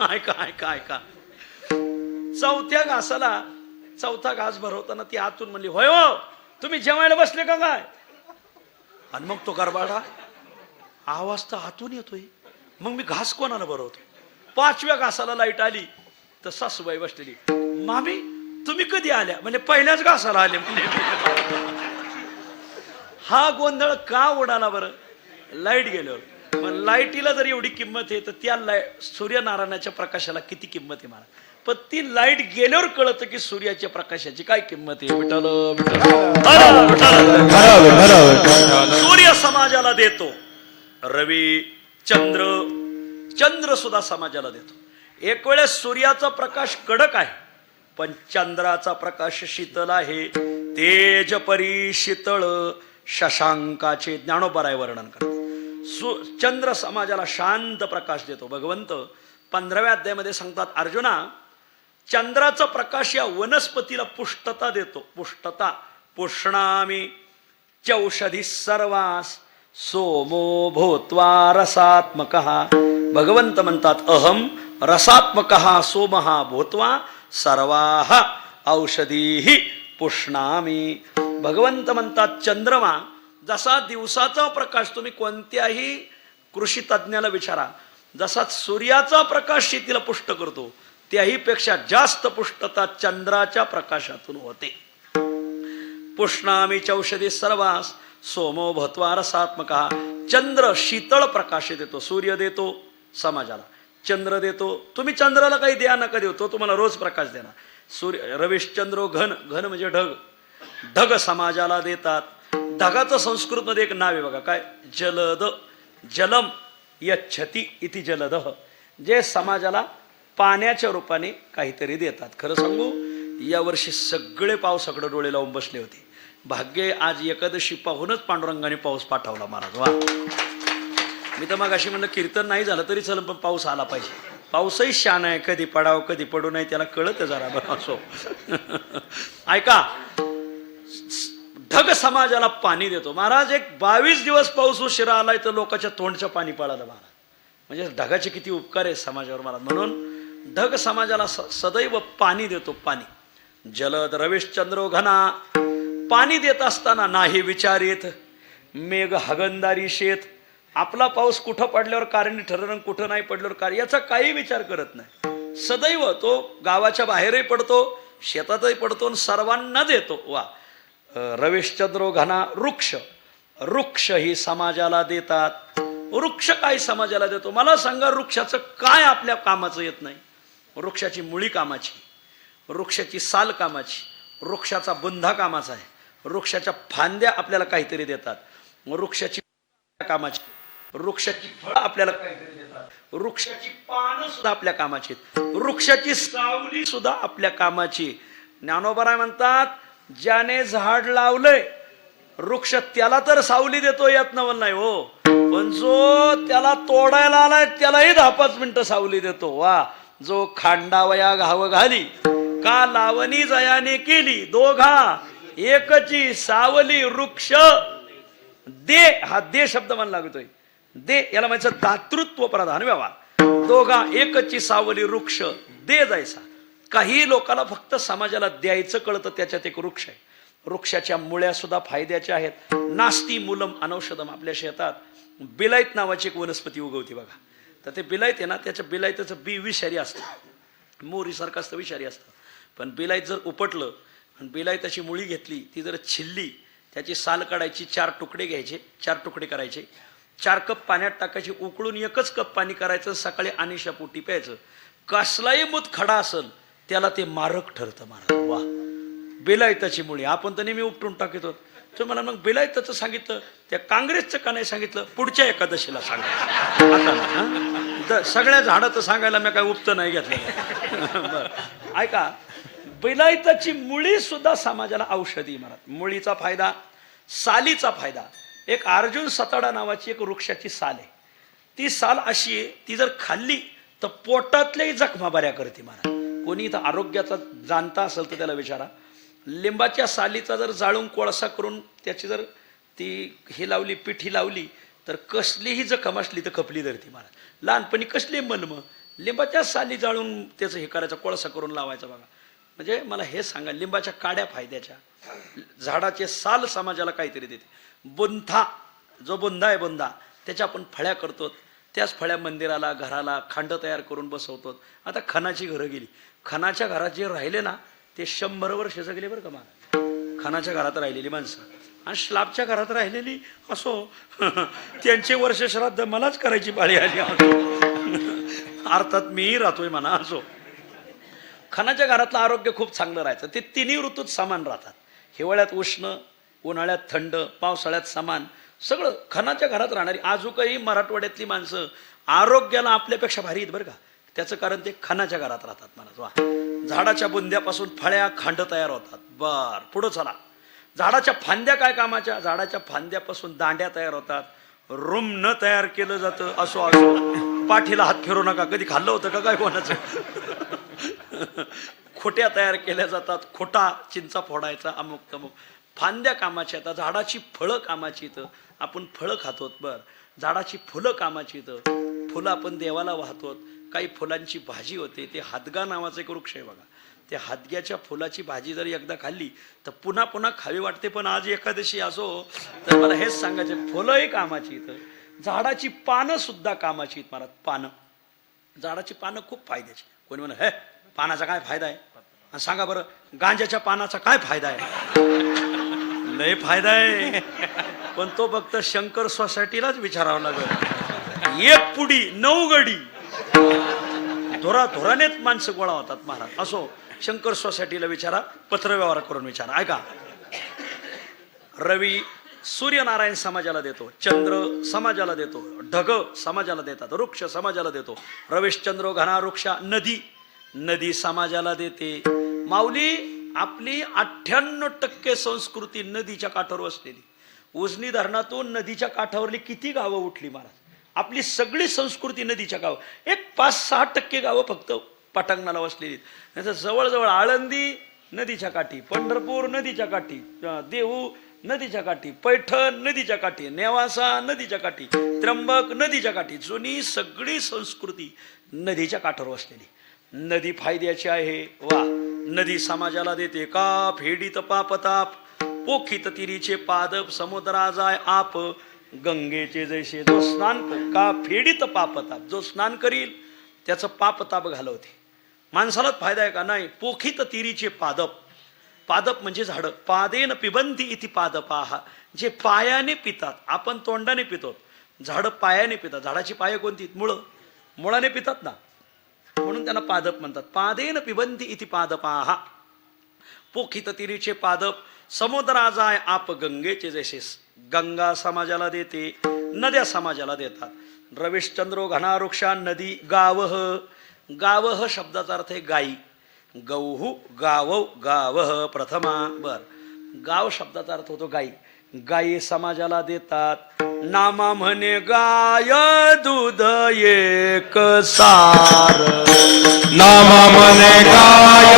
ऐका. चौथा घास भरवताना ती आतून म्हणली होय हो तुम्ही जेवायला बसले का काय. आणि मग तो गरबाडा आवाज तर आतून येतोय. मग मी घास कोणाला भरवतो. 5व्या घासाला लाईट आली तर सासूबाई बसलेली. मामी तुम्ही कधी आल्या? म्हणजे पहिल्याच घासाला आले. हा गोंधळ का उडाला बरं? लाईट गेल्यावर. पण लाईटीला जर एवढी किंमत आहे तर त्या सूर्यनारायणाच्या प्रकाशाला किती किंमत आहे मला. पण ती लाईट गेल्यावर कळतं की सूर्याच्या प्रकाशाची काय किंमत आहे. सूर्य समाजाला देतो. रवी चंद्र सुद्धा समाजाला देतो. एक वेळेस सूर्याचा प्रकाश कडक आहे पण चंद्राचा प्रकाश शीतल आहे. तेज परी शीतळ शशांकाचे ज्ञानोबराय वर्णन करतात. चंद्र समाजाला शांत प्रकाश देतो. भगवंत 15व्या अध्यायामध्ये सांगतात अर्जुना चंद्राचा प्रकाश या वनस्पतीला पुष्टता देतो. पुष्णामी चौषधी सर्वास सोमो भूत्वा रसात्मकः. भगवंत म्हणतात अहम रसात्मकः सोमः भूत्वा सर्वाः औषधीः पुष्णामी. भगवंत म्हणतात चंद्रमा जसा दिवसाचा प्रकाश, तुम्ही कोणत्याही कृषी तज्ज्ञाला विचारा, जसा सूर्याचा प्रकाश शेतीला पुष्ट करतो, त्याही पेक्षा जास्त पुष्टता चंद्राच्या प्रकाशातून होते. पुष्णामी चौषधी सर्वास सोमो भत्वा रसात्मका. चंद्र शीतळ प्रकाश देतो, सूर्य देतो समाजाला, चंद्र देतो. तुम्ही चंद्राला काही द्या नका देऊ, तो तुम्हाला रोज प्रकाश देणार. सूर्य रविश्चंद्रो घन, घन म्हणजे ढग, ढग समाजाला देतात. ढगाचं संस्कृतमध्ये एक नाव आहे बघा, काय? जलद. जलम यच्छती इति जलदः. जे समाजाला पाण्याच्या रूपाने काहीतरी देतात. खरं सांगू, यावर्षी सगळे पावसाकडे डोळे लावून बसले होते. भाग्य आज एकादशी पाहूनच पांडुरंगाने पाऊस पाठवला महाराज. वा, मी तर मग अशी म्हणलं कीर्तन नाही झालं तरी चल, पण पाऊस आला पाहिजे. पाऊसही शान आहे, कधी पडाव कधी पडू नये, त्याला कळत जरा बरं. असो ऐका, ढग समाजाला पाणी देतो महाराज. एक 22 दिवस पाऊस उशिरा आलाय तर लोकांच्या तोंडच्या पाणी पळालं महाराज. म्हणजे ढगाचे किती उपकार आहे समाजावर महाराज. म्हणून ढग समाजाला सदैव पाणी देतो. पाणी जलद रविश्चंद्रो घना. पाणी देत असताना नाही विचारित मेघ हगंदारी शेत. आपला पाऊस कुठं पडल्यावर कारणी ठरणं, कुठं नाही पडल्यावर कारण, याचा काही विचार करत नाही. सदैव तो गावाच्या बाहेरही पडतो, शेतातही पडतो आणि सर्वांना देतो. वा, रविश्चंद्रो घना. वृक्ष, वृक्ष ही समाजाला देतात. वृक्ष काय समाजाला देतो? मला सांगा, वृक्षाचं काय आपल्या कामाचं येत नाही? वृक्षाची मुळी कामाची, वृक्षाची साल कामाची, वृक्षाचा बुंधा कामाचा आहे, वृक्षाच्या फांद्या आपल्याला काहीतरी देतात, वृक्षाची कामाची, वृक्षाची फळं आपल्याला काहीतरी देतात, वृक्षाची पानं सुद्धा आपल्या कामाची, वृक्षाची सावली सुद्धा आपल्या कामाची. ज्ञानोबा म्हणतात, ज्याने झाड लावलंय वृक्ष त्याला तर सावली देतो, यात नवल नाही हो, पण जो त्याला तोडायला आलाय त्यालाही 10-5 मिनिटं सावली देतो. वा, जो खांडावया घाव घाली का लावणी जयाने केली, दोघा एकची सावली वृक्ष दे. हा दे शब्द मला लागतोय. दे याला म्हणायचं दातृत्व प्रधान व्यवहार. दोघा एकची सावली वृक्ष दे जायचा. काही लोकांना फक्त समाजाला द्यायचं कळतं, त्याच्यात एक वृक्ष आहे. वृक्षाच्या मुळ्या सुद्धा फायद्याच्या आहेत. नास्ती मूलम अनौषधम. आपल्या शेतात बिलाईत नावाची एक वनस्पती उगवती बघा. तर ते बिलाईत आहे ना, त्याच्या बिलाईतचं बी विषारी असतं, मोरीसारखं असतं, विषारी असतं. पण बिलाईत जर उपटलं आणि बिलाईताची मुळी घेतली, ती जर छिल्ली, त्याची साल काढायची, 4 तुकडे घ्यायचे, 4 तुकडे करायचे, 4 कप पाण्यात टाकायचे, उकळून 1च कप पाणी करायचं, सकाळी अनिशा पोटी प्यायचं. कसलाही मूत खडा असेल त्याला ते मारक ठरतं महाराज. वा, बेलायताची मुळी आपण तर नेहमी उपटून टाकतो. तर मला मग बेलायताचं सांगितलं, त्या काँग्रेसचं का नाही सांगितलं? पुढच्या एकादशीला सांगा. सगळ्या झाडाचं सांगायला मी काय उपत नाही घेतलं. बरं ऐका, बेलायताची मुळी सुद्धा समाजाला औषधी महाराज. मुळीचा फायदा, सालीचा फायदा. एक अर्जुन सताडा नावाची एक वृक्षाची साल आहे. ती साल अशी आहे, ती जर खाल्ली तर पोटातल्याही जखमा बऱ्या करते महाराज. कोणी इथं आरोग्याचा जाणता असेल तर त्याला विचारा. लिंबाच्या सालीचा जर जाळून कोळसा करून त्याची जर ती ही लावली, पिठी लावली, तर कसलीही जखम असली तर खपली धरती महाराज. लहानपणी कसली मलम, लिंबाच्या साली जाळून त्याचं हे करायचं, कोळसा करून लावायचा बघा. म्हणजे मला हे सांगा, लिंबाच्या काड्या फायद्याच्या, झाडाचे साल समाजाला काहीतरी देते. बुंधा, जो बुंधा आहे बुंधा, त्याच्या आपण फळ्या करतो, त्याच फळ्या मंदिराला, घराला खांड तयार करून बसवतो. आता खणाची घरं गेली, खणाच्या घरात जे राहिले ना ते 100 वर्ष जगले बरं का महाराज. खणाच्या घरात राहिलेली माणसं आणि स्लॅबच्या घरात राहिलेली असो त्यांचे वर्ष श्राद्ध मलाच करायची पाळी आली. अर्थात मीही राहतोय म्हणा. असो, खणाच्या घरातलं आरोग्य खूप चांगलं राहायचं. ते 3 ऋतूत समान राहतात. हिवाळ्यात उष्ण, उन्हाळ्यात थंड, पावसाळ्यात समान. सगळं खणाच्या घरात राहणारी आजूकही मराठवाड्यातली माणसं आरोग्याला आपल्यापेक्षा भारी आहेत बरं का. त्याचं कारण ते खणाच्या घरात राहतात महाराज. वा, झाडाच्या बुंद्यापासून फळ्या, खांड तयार होतात. बर, पुढं चला. झाडाच्या फांद्या काय कामाच्या? झाडाच्या फांद्यापासून दांड्या तयार होतात. रूम न तयार केलं जातं. असो असो, पाठीला हात फिरू नका. कधी खाल्लं होतं का काय कोणाचं? खोट्या तयार केल्या जातात. खोटा चिंचा फोडायचा, अमुक तमुक. फांद्या कामाच्या. आता झाडाची फळं कामाची. इथं आपण फळं खातो. बर, झाडाची फुलं कामाची. इथं फुलं आपण देवाला वाहतो. काही फुलांची भाजी होते. ते हादगा नावाचं एक वृक्ष आहे बघा. त्या हादग्याच्या फुलाची भाजी जर एकदा खाल्ली तर पुन्हा पुन्हा खावी वाटते. पण आज एकादशी असो तर मला हेच सांगायचे, फुलंही कामाची इथं, झाडाची पानं सुद्धा कामाची आहेत. मला पानं, झाडाची पानं खूप फायद्याची. कोणी म्हणा हे पानाचा काय फायदा आहे, आणि सांगा बरं गांजाच्या पानाचा काय फायदा आहे? लय फायदा आहे, पण तो फक्त शंकर सोसायटीलाच विचारावं लागेल. एक पुडी 9 गडी धोरानेच माणसं गोळा होतात महाराज. असो, शंकर सोसायटीला विचारा, पत्रव्यवहार करून विचारा. ऐका, रवी सूर्यनारायण समाजाला देतो, चंद्र समाजाला देतो, ढग समाजाला देतात, वृक्ष समाजाला देतो. रविश्चंद्र घना वृक्षा, नदी समाजाला देते. माऊली, आपली 98% संस्कृती नदीच्या काठावर वसलेली. उजनी धरणातून नदीच्या काठावरली किती गावं उठली महाराज. आपली सगळी संस्कृती नदीच्या गाव. एक 5-6% गावं फक्त पटांगणाला वसलेली. नाही जवळजवळ आळंदी नदीच्या काठी, पंढरपूर नदीच्या काठी, देहू नदीच्या काठी, पैठण नदीच्या काठी, नेवासा नदीच्या काठी, त्र्यंबक नदीच्या काठी. जुनी सगळी संस्कृती नदीच्या काठावर वसलेली. नदी फायद्याची आहे. वा, नदी समाजाला देते का फेडीत पापताप, पोखित तिरीचे पादप, समुद्रा जाय आप, गंगेचे जैसे जो स्नान का फेडीत पापताप, जो स्नान करील त्याचं पापताप घालवते. माणसालाच फायदा आहे का? नाही. पोखित तिरीचे पादप, पादप म्हणजे झाडं. पादेन पिबंती इति पादपाहा, जे पायाने पितात. आपण तोंडाने पितो, झाडं पायाने पितात. झाडाची पाय कोणती? मुळाने पितात ना, म्हणून त्यांना पादप म्हणतात. पादेन पिबंती इति पादपाहा, पोखित तिरीचे पादप, समुद्रा जाय आप, गंगेचे जैसे. गंगा समाजाला देते, नद्या समाजाला देतात. रविश्चंद्रो घना वृक्षा, नदी. गावह शब्दाचा अर्थ आहे गाई. गौहू गावव, गावह प्रथमा. बर, गाव शब्दाचा अर्थ होतो गाई. गायी समाजाला देतात. नामा म्हणे गाय दूध एक सार, नामा म्हणे गाय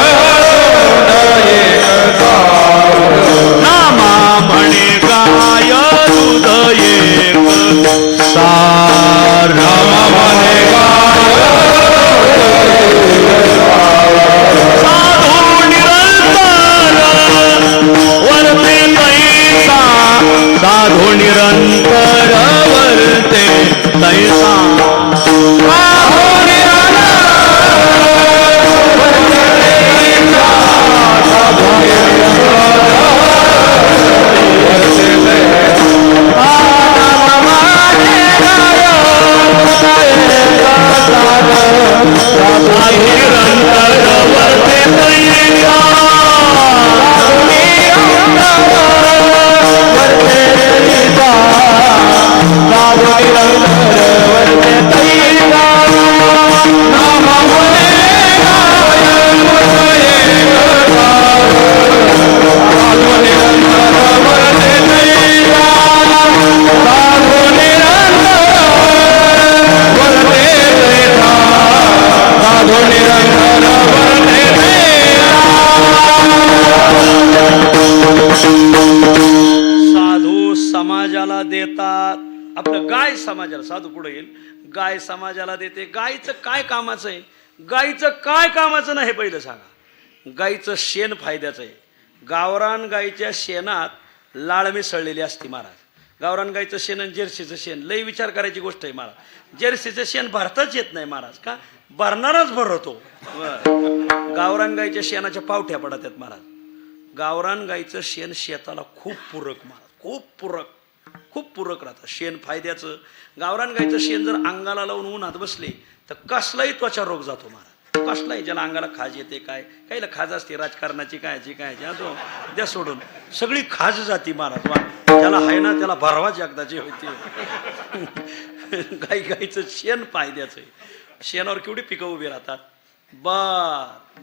दूध एक सार, नामा म्हणे गाय दूध एक सार, नामा म्हणे गाय साधू निरंतर वरते तैसा, साधू निरंतर वर्ते तैसा. समाजाला देतात. आपलं गाय समाजाला, साधू पुढे येईल, गाय समाजाला देते. गायचं काय कामाचं आहे? गायचं काय कामाचं नाही पहिलं सांगा. गायचं शेण फायद्याचं आहे. गावरान गायच्या शेणात लाळ मिसळलेली असते महाराज. गावरान गायचं शेण आणि जर्सीचं शेण लई विचार करायची गोष्ट आहे महाराज. जर्सीचं शेण भरताच येत नाही महाराज. का? भरणारच भरवतो. गावरान गायच्या शेणाच्या पावठ्या पडतात महाराज. गावरान गायचं शेण शेताला खूप पूरक महाराज, खूप पूरक राहतं. शेण फायद्याचं. गावरान गायचं शेण जर अंगाला लावून उन्हात बसले तर कसलाही त्वचा रोग जातो महाराज. कसलाही, ज्याला अंगाला खाज येते, काय काहीला खाज असते, राजकारणाची कायची असो द्या सोडून, सगळी खाज जाती महाराज. ज्याला आहे ना त्याला भरवाच एकदाची होती. गायचं शेण फायद्याचं आहे. शेणावर केवढी पिकं उभी राहतात.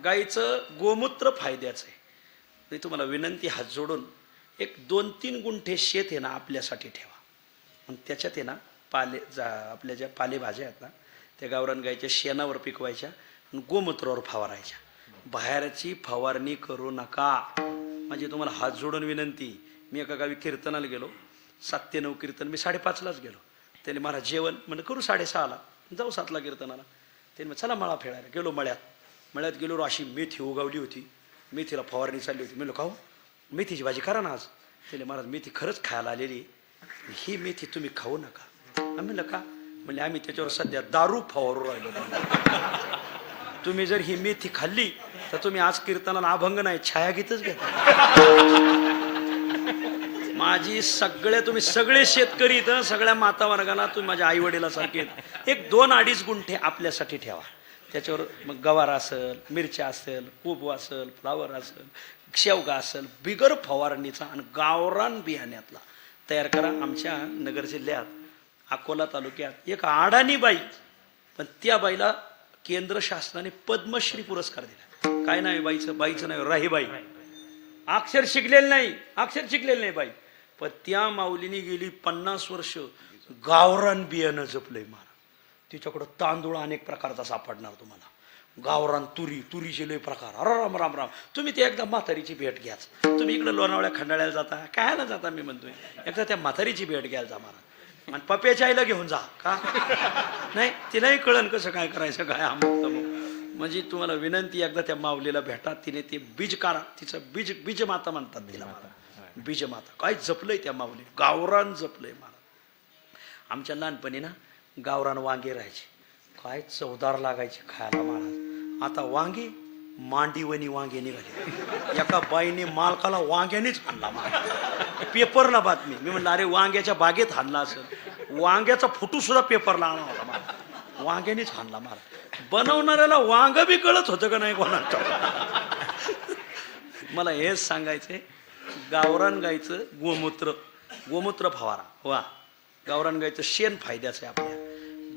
गायचं गोमूत्र फायद्याचं आहे. मी तुम्हाला विनंती, हात जोडून, एक 2-3 गुंठे शेत आहे ना आपल्यासाठी ठेवा. आणि त्याच्यात आहे ना आपल्या ज्या पालेभाज्या आहेत ना त्या गावरान गायच्या शेणावर पिकवायच्या आणि गोमूत्रावर फवारायच्या. बाहेरची फवारणी करू नका. म्हणजे तुम्हाला हात जोडून विनंती. मी एका गावी कीर्तनाला गेलो, 7 ते 9 कीर्तन. मी 5:30लाच गेलो. त्याने मला जेवण म्हणजे करू 6:30ला, जाऊ 7ला कीर्तनाला. त्याने चला मळा फेडायला गेलो. मळ्यात मळ्यात गेलो अशी मेथी उगवली होती, मेथीला फवारणी चालली होती. मी खाऊ मेथीची भाजी करा ना आज. तिने महाराज मेथी खरंच खायला आलेली, ही मेथी तुम्ही खाऊ नका. आम्ही का म्हणजे आम्ही त्याच्यावर सध्या दारू फवारू राहिलो. तुम्ही जर ही मेथी खाल्ली तर तुम्ही आज कीर्तनाला अभंग नाही छायागीतच घेता. माझी सगळे तुम्ही सगळे शेतकरी इथं सगळ्या माता वर्गाला तुम्ही माझ्या आई वडिलासारखे एक 2-2.5 गुंठे आपल्यासाठी ठेवा. त्याच्यावर मग गवार असेल, मिरच्या असेल, कोबू असेल, फ्लावर असेल, शेवगा असेल, बिगर फवारणीचा आणि गावरान बियाण्यातला तयार करा. आमच्या नगर जिल्ह्यात अकोला तालुक्यात एक अडाणी बाई, पण त्या बाईला केंद्र शासनाने पद्मश्री पुरस्कार दिला. काय नाही बाईचं नाव राहीबाई. अक्षर शिकलेलं नाही बाई, पण त्या माऊलीने गेली 50 वर्ष गावरान बियाणं जपलंय. मला तिच्याकडं तांदूळ अनेक प्रकारचा सापडणार तुम्हाला. गावरान तुरीचे लय प्रकार. अरे राम राम राम. तुम्ही ते एकदा म्हातारीची भेट घ्याच. तुम्ही इकडे लोणावळ्या खंडाळ्याला जाता, कायला जाता मी म्हणतोय, एकदा त्या म्हातारीची भेट घ्यायला जा मला. आणि पप्याच्या आईला घेऊन जा का नाही, तिलाही कळण कसं काय करायचं काय म्हणजे तुम्हाला विनंती, एकदा त्या माऊलीला भेटा. तिने ते बीज काढा, तिचं बीज माता म्हणतात तिला. मला बीज माता काय जपलंय त्या माऊली, गावरान जपलंय. मला आमच्या लहानपणी ना गावरान वांगे राहायचे, काय चवदार लागायचे खायला महाराज. आता वांगे मांडीवणी वांगे निघाले. एका बाईने मालकाला वांग्यानेच हाणला महाराज. पेपरला बातमी. मी म्हणलं अरे वांग्याच्या बागेत हाणला असेल. वांग्याचा फोटो सुद्धा पेपरला आणला होता महाराज. वांग्यानेच हाणला महाराज. बनवणाऱ्याला वांग बी कळत होतं का नाही कोणाचं. मला हेच सांगायचंय, गावरान गायचं गोमूत्र फवारा. वा, गावरान गायचं शेण फायद्याचं आहे आपल्या,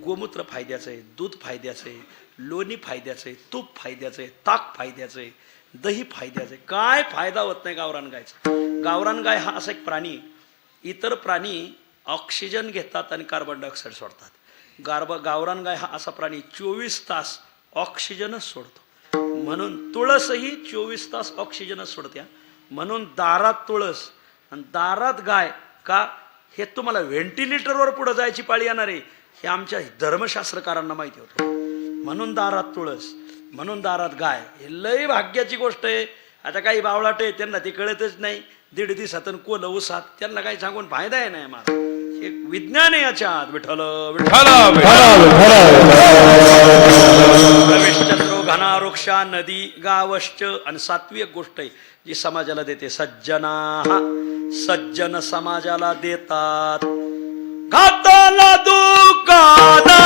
गोमूत्र फायद्याचं आहे, दूध फायद्याचं आहे, लोणी फायद्याचं आहे, तूप फायद्याचं आहे, ताक फायद्याचं आहे, दही फायद्याचं आहे. काय फायदा होत नाही गावरान गायचा. गावरान गाय हा असा एक प्राणी, इतर प्राणी ऑक्सिजन घेतात आणि कार्बन डायऑक्साईड सोडतात. गावरान गाय हा असा प्राणी 24 तास ऑक्सिजनच सोडतो. म्हणून तुळसही 24 तास ऑक्सिजनच सोडत्या. म्हणून दारात तुळस आणि दारात गाय का, हे तुम्हाला व्हेंटिलेटरवर पुढे जायची पाळी येणार आहे हे आमच्या धर्मशास्त्रकारांना माहिती होतं. म्हणून दारात तुळस, म्हणून दारात गाय. हे लय भाग्याची गोष्ट आहे. आता काही बावळाट आहे त्यांना ते कळतच नाही. 1.5 दिवसातून कोल उसात त्यांना काही सांगून फायदा आहे नाही. मला एक विज्ञान आहे याच्यात. विठ्ठल रविश्चंद्रो घना वृक्षा नदी गावश्च. आणि 7वी एक गोष्ट आहे जी समाजाला देते, सज्जन समाजाला देतात. घाताला दुकाना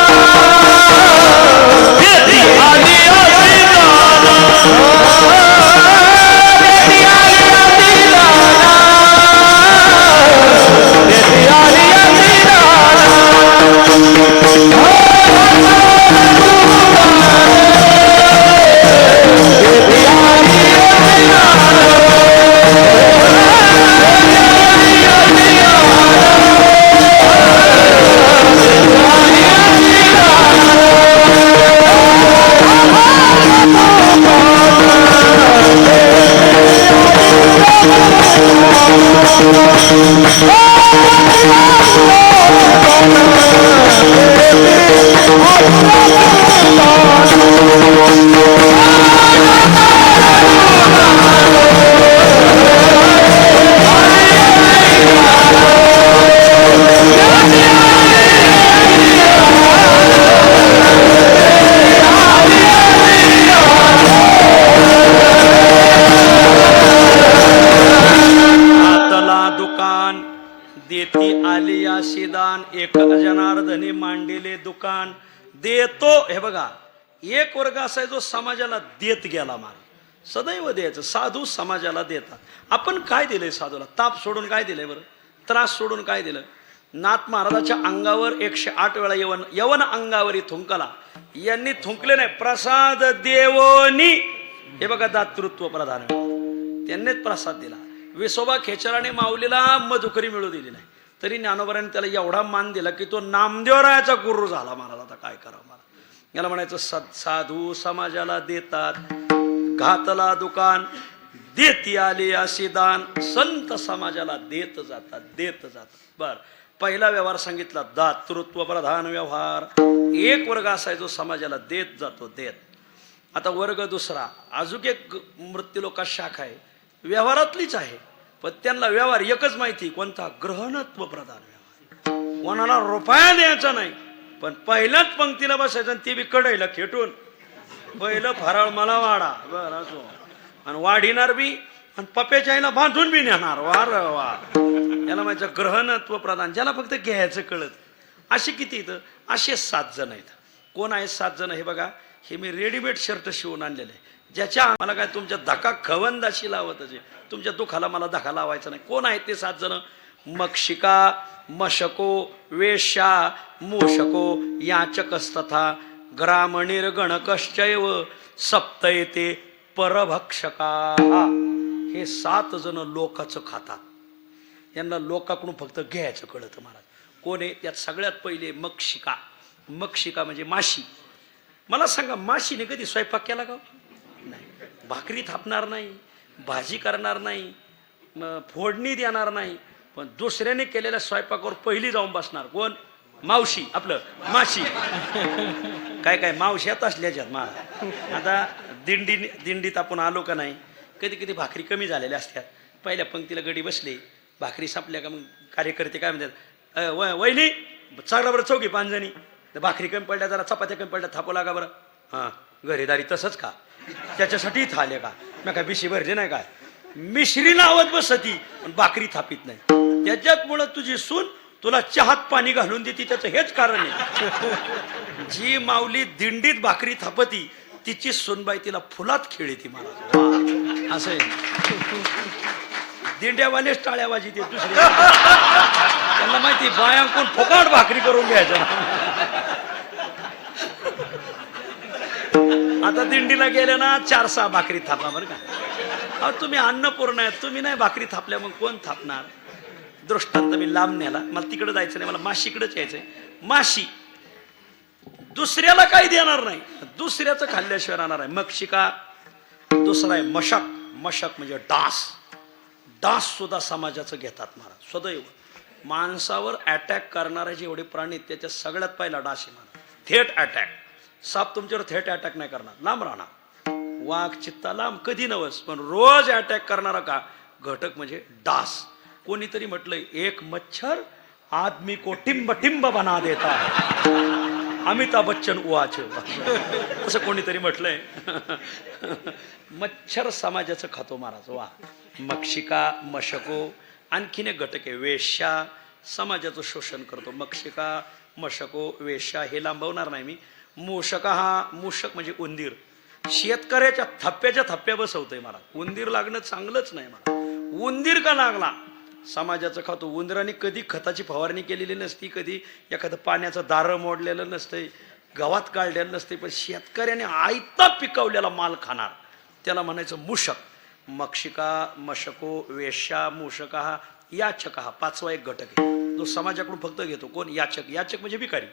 जनार्दने मांडलेले दुकान देतो. हे बघा, एक वर्ग असा आहे जो समाजाला देत गेला. मला सदैव द्यायचं. साधू समाजाला देतात. आपण काय दिलंय साधूला? ताप सोडून काय दिलंय बरं? त्रास सोडून काय दिलं? नाथ महाराजाच्या अंगावर 108 वेळा यवन अंगावरी थुंकला. यांनी थुंकले नाही, प्रसाद देवोनी. हे बघा, दातृत्व प्रधान, त्यांनीच प्रसाद दिला. विसोबा खेचराने माऊलीला मधुकरी मिळू दिली नाही, तरी ज्ञानोबारांनी त्याला एवढा मान दिला की तो नामदेवरायाचा गुरु झाला. महाराज आता काय करावं? मला याला म्हणायचं साधू समाजाला देतात. घातला दुकान देती आली अशी दान. संत समाजाला देत जातात. बर, पहिला व्यवहार सांगितला, दातृत्व प्रधान व्यवहार. एक वर्ग असा आहे जो समाजाला देत जातो. आता वर्ग दुसरा, अजून एक मृत्यूलोकात शाखा आहे, व्यवहारातलीच आहे, पण त्यांना व्यवहार एकच माहिती, कोणता? ग्रहणत्व प्रधान व्यवहार. कोणाला रुपया द्यायचा नाही, पण पहिल्याच पंक्तीला बसायचं आणि ते बी कढईला खेटून, पहिलं फराळ मला वाढा, बरं असो, आणि वाढिणार बी आणि पप्याच्या आईला बांधून बी नेणार. वार वार, याला माहिती ग्रहणत्व प्रधान, ज्याला फक्त घ्यायचं कळत. असे किती इथं? असे 7 जण आहेत. कोण आहेत 7 जण? हे बघा, हे मी रेडीमेड शर्ट शिवून आणलेले आहे, ज्याच्या मला काय तुमच्या धक्का खवंदाशी लावत असे, तुमच्या दुखाला मला धक्का लावायचा नाही. कोण आहेत ते 7 जण? मक्षिका, मशको, वेश्या, मूषको, याचकस्तथा ग्रामनिर्गणकश्चैव सप्तयते परभक्षका. हे 7 जण लोकाचं खातात. यांना लोकाकडून फक्त घ्यायचं कळतं महाराज. कोण आहे त्यात? सगळ्यात पहिले मक्षिका. मक्षिका म्हणजे माशी. मला सांगा, माशीने कधी स्वयंपाक केला का? नाही. भाकरी थापणार नाही, भाजी करणार नाही, फोडणी देणार नाही, पण दुसऱ्याने केलेल्या स्वयंपाकावर पहिली जाऊन बसणार. कोण? मावशी, आपलं माशी. काय काय मावश्यात असल्याच्यात मा. आता दिंडीत आपण आलो का नाही, कधी कधी भाकरी कमी झालेल्या असतात, पहिल्या पंक्तीला गडी बसले, भाकरी संपल्या का मग कार्यकर्ते काय म्हणतात, वहिनी चांगला बरं चौघी 5 जणी, भाकरी कमी पडल्या, जरा चपात्या कमी पडल्या, थापू लागा बरं. हां, घरीदारी तसंच का? त्याच्यासाठी इथं आले का? मी काय बिशी भरली नाही काय? मिश्री लावत बसती पण भाकरी थापीत नाही. त्याच्यामुळं तुझी सून तुला चहात पाणी घालून देते, त्याचं हेच कारण आहे. जी माऊली दिंडीत भाकरी थापती, तिची सूनबाई तिला फुलात खेळती. मला असं दिंड्यावालेच टाळ्याबाजी ते दुसरे, त्यांना माहिती बायांकून फुकाट भाकरी करून घ्यायचं. आता दिंडीला गेले ना 4-6 भाकरी थापा बरं का. अहो तुम्ही अन्नपूर्ण आहेत, तुम्ही नाही भाकरी थापल्या मग कोण थापणार? दृष्टांत मी लांब नेला, मला तिकडे जायचं नाही, मला माशीकडेच यायचंय. माशी दुसऱ्याला काही देणार नाही, दुसऱ्याचं खाल्ल्याशिवाय राहणार आहे. मक्षिका. दुसरा आहे मशक. मशक म्हणजे डास. डास सुद्धा समाजाचं घेतात महाराज. सदैव माणसावर अटॅक करणारे जेवढे प्राणी त्याच्यात सगळ्यात पहिला डास आहे महाराज. थेट अटॅक. साप तुमच्यावर थेट अटॅक नाही करणार, लांब राहणार. वाघ चित्ता लांब कधी नवस, पण रोज अटॅक करणारा का घटक म्हणजे डास. कोणीतरी म्हटलंय, एक मच्छर आदमी को टिंब टिंब बना देता है. अमिताभ बच्चन उवाच. असं कोणीतरी म्हटलंय. मच्छर समाजाचं खातो महाराज. वा. मक्षिका, मशको. आणखीन एक घटक आहे वेश्या, समाजाचं शोषण करतो. मक्षिका, मशको, वेश्या हे लांबवणार नाही मी. मूषक. हा मूषक म्हणजे उंदीर. शेतकऱ्याच्या थप्प्याच्या थप्प्या बसवतोय मला. उंदीर लागणं चांगलंच नाही मला. उंदीर का लागला? समाजाचं खातो. उंदराने कधी खताची फवारणी केलेली नसती, कधी एखादं पाण्याचं दारं मोडलेलं नसतंय, गव्हात काढलेलं नसते, पण शेतकऱ्याने आयता पिकवलेला माल खाणार, त्याला म्हणायचं मूषक. मक्षिका, मशको, वेश्या, मूषक. हा याचक. हा 5वा एक घटक आहे जो समाजाकडून फक्त घेतो. कोण? याचक. याचक म्हणजे भिकारी.